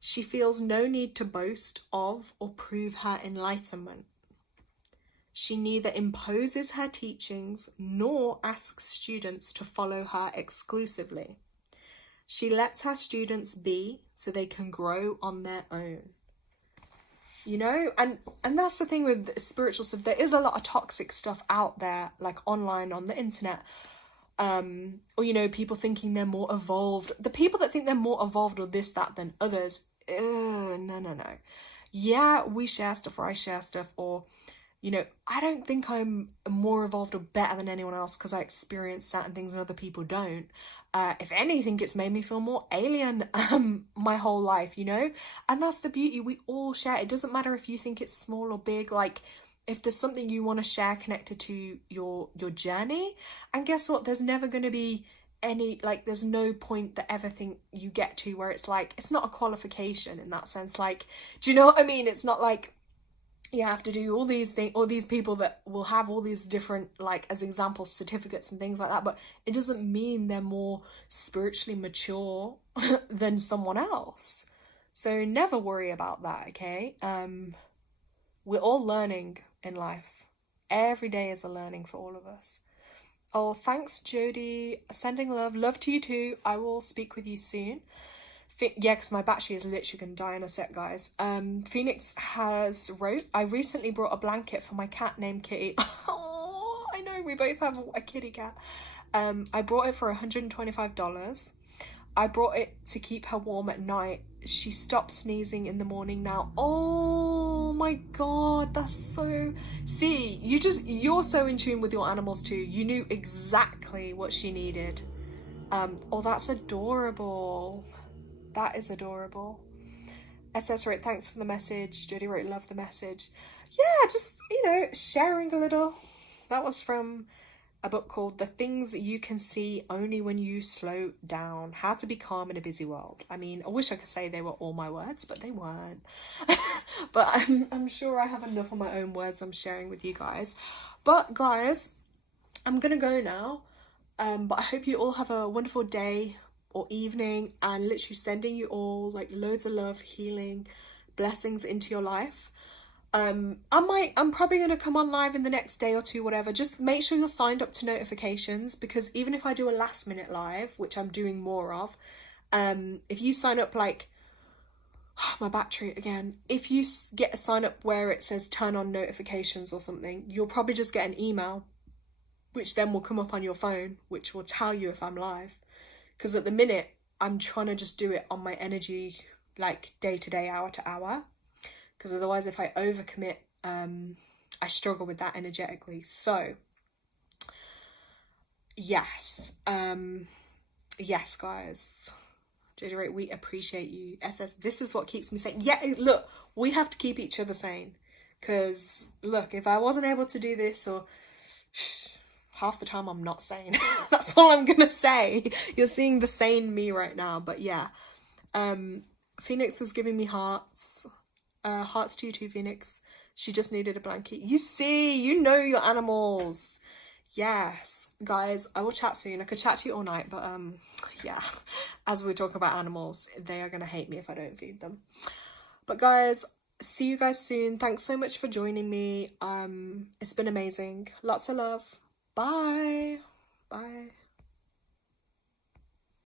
She feels no need to boast of or prove her enlightenment. She neither imposes her teachings nor asks students to follow her exclusively. She lets her students be so they can grow on their own. You know, and that's the thing with spiritual stuff. There is a lot of toxic stuff out there, like online on the internet. Or, you know, people thinking they're more evolved. The people that think they're more evolved or this, that than others. No. Yeah, we share stuff or I share stuff, or, you know, I don't think I'm more evolved or better than anyone else because I experience certain things and other people don't. If anything, it's made me feel more alien my whole life, you know? And that's the beauty. We all share. It doesn't matter if you think it's small or big. Like, if there's something you want to share connected to your journey, and guess what? There's never going to be any, like, there's no point that ever think you get to where it's like, it's not a qualification in that sense. Like, do you know what I mean? It's not like you have to do all these things, all these people that will have all these different, like, as example, certificates and things like that, but it doesn't mean they're more spiritually mature than someone else. So never worry about that, okay? We're all learning in life. Every day is a learning for all of us. Oh, thanks, Jodie. Sending love to you too. I will speak with you soon. Yeah, because my battery is literally going to die in a sec, guys. Phoenix has wrote, I recently brought a blanket for my cat named Kitty. Oh, I know, we both have a kitty cat. I brought it for $125. I brought it to keep her warm at night. She stopped sneezing in the morning now. Oh my God, that's so... See, you're so in tune with your animals too. You knew exactly what she needed. Oh, that's adorable. That is adorable. SS wrote, thanks for the message. Jodie wrote, love the message. Yeah, just, you know, sharing a little. That was from a book called The Things You Can See Only When You Slow Down. How to Be Calm in a Busy World. I mean, I wish I could say they were all my words, but they weren't. But I'm sure I have enough of my own words I'm sharing with you guys. But guys, I'm gonna go now. But I hope you all have a wonderful day or evening, and literally sending you all like loads of love, healing, blessings into your life. I'm probably going to come on live in the next day or two, whatever. Just make sure you're signed up to notifications, because even if I do a last minute live, which I'm doing more of, if you sign up, like, my battery again, if you get a sign up where it says turn on notifications or something, you'll probably just get an email, which then will come up on your phone, which will tell you if I'm live. Because at the minute, I'm trying to just do it on my energy, like day to day, hour to hour. Because otherwise, if I overcommit, I struggle with that energetically. So, yes. Yes, guys. Jodie Rate, we appreciate you. SS, this is what keeps me sane. Yeah, look, we have to keep each other sane. Because, look, if I wasn't able to do this, or... half the time I'm not sane. That's all I'm gonna say. You're seeing the sane me right now. But yeah, Phoenix was giving me hearts. Hearts to you too, Phoenix. She just needed a blanket. You see, you know your animals. Yes, guys, I will chat soon. I could chat to you all night, but yeah, as we talk about animals, they are gonna hate me if I don't feed them. But guys, see you guys soon. Thanks so much for joining me. It's been amazing. Lots of love. Bye. Bye.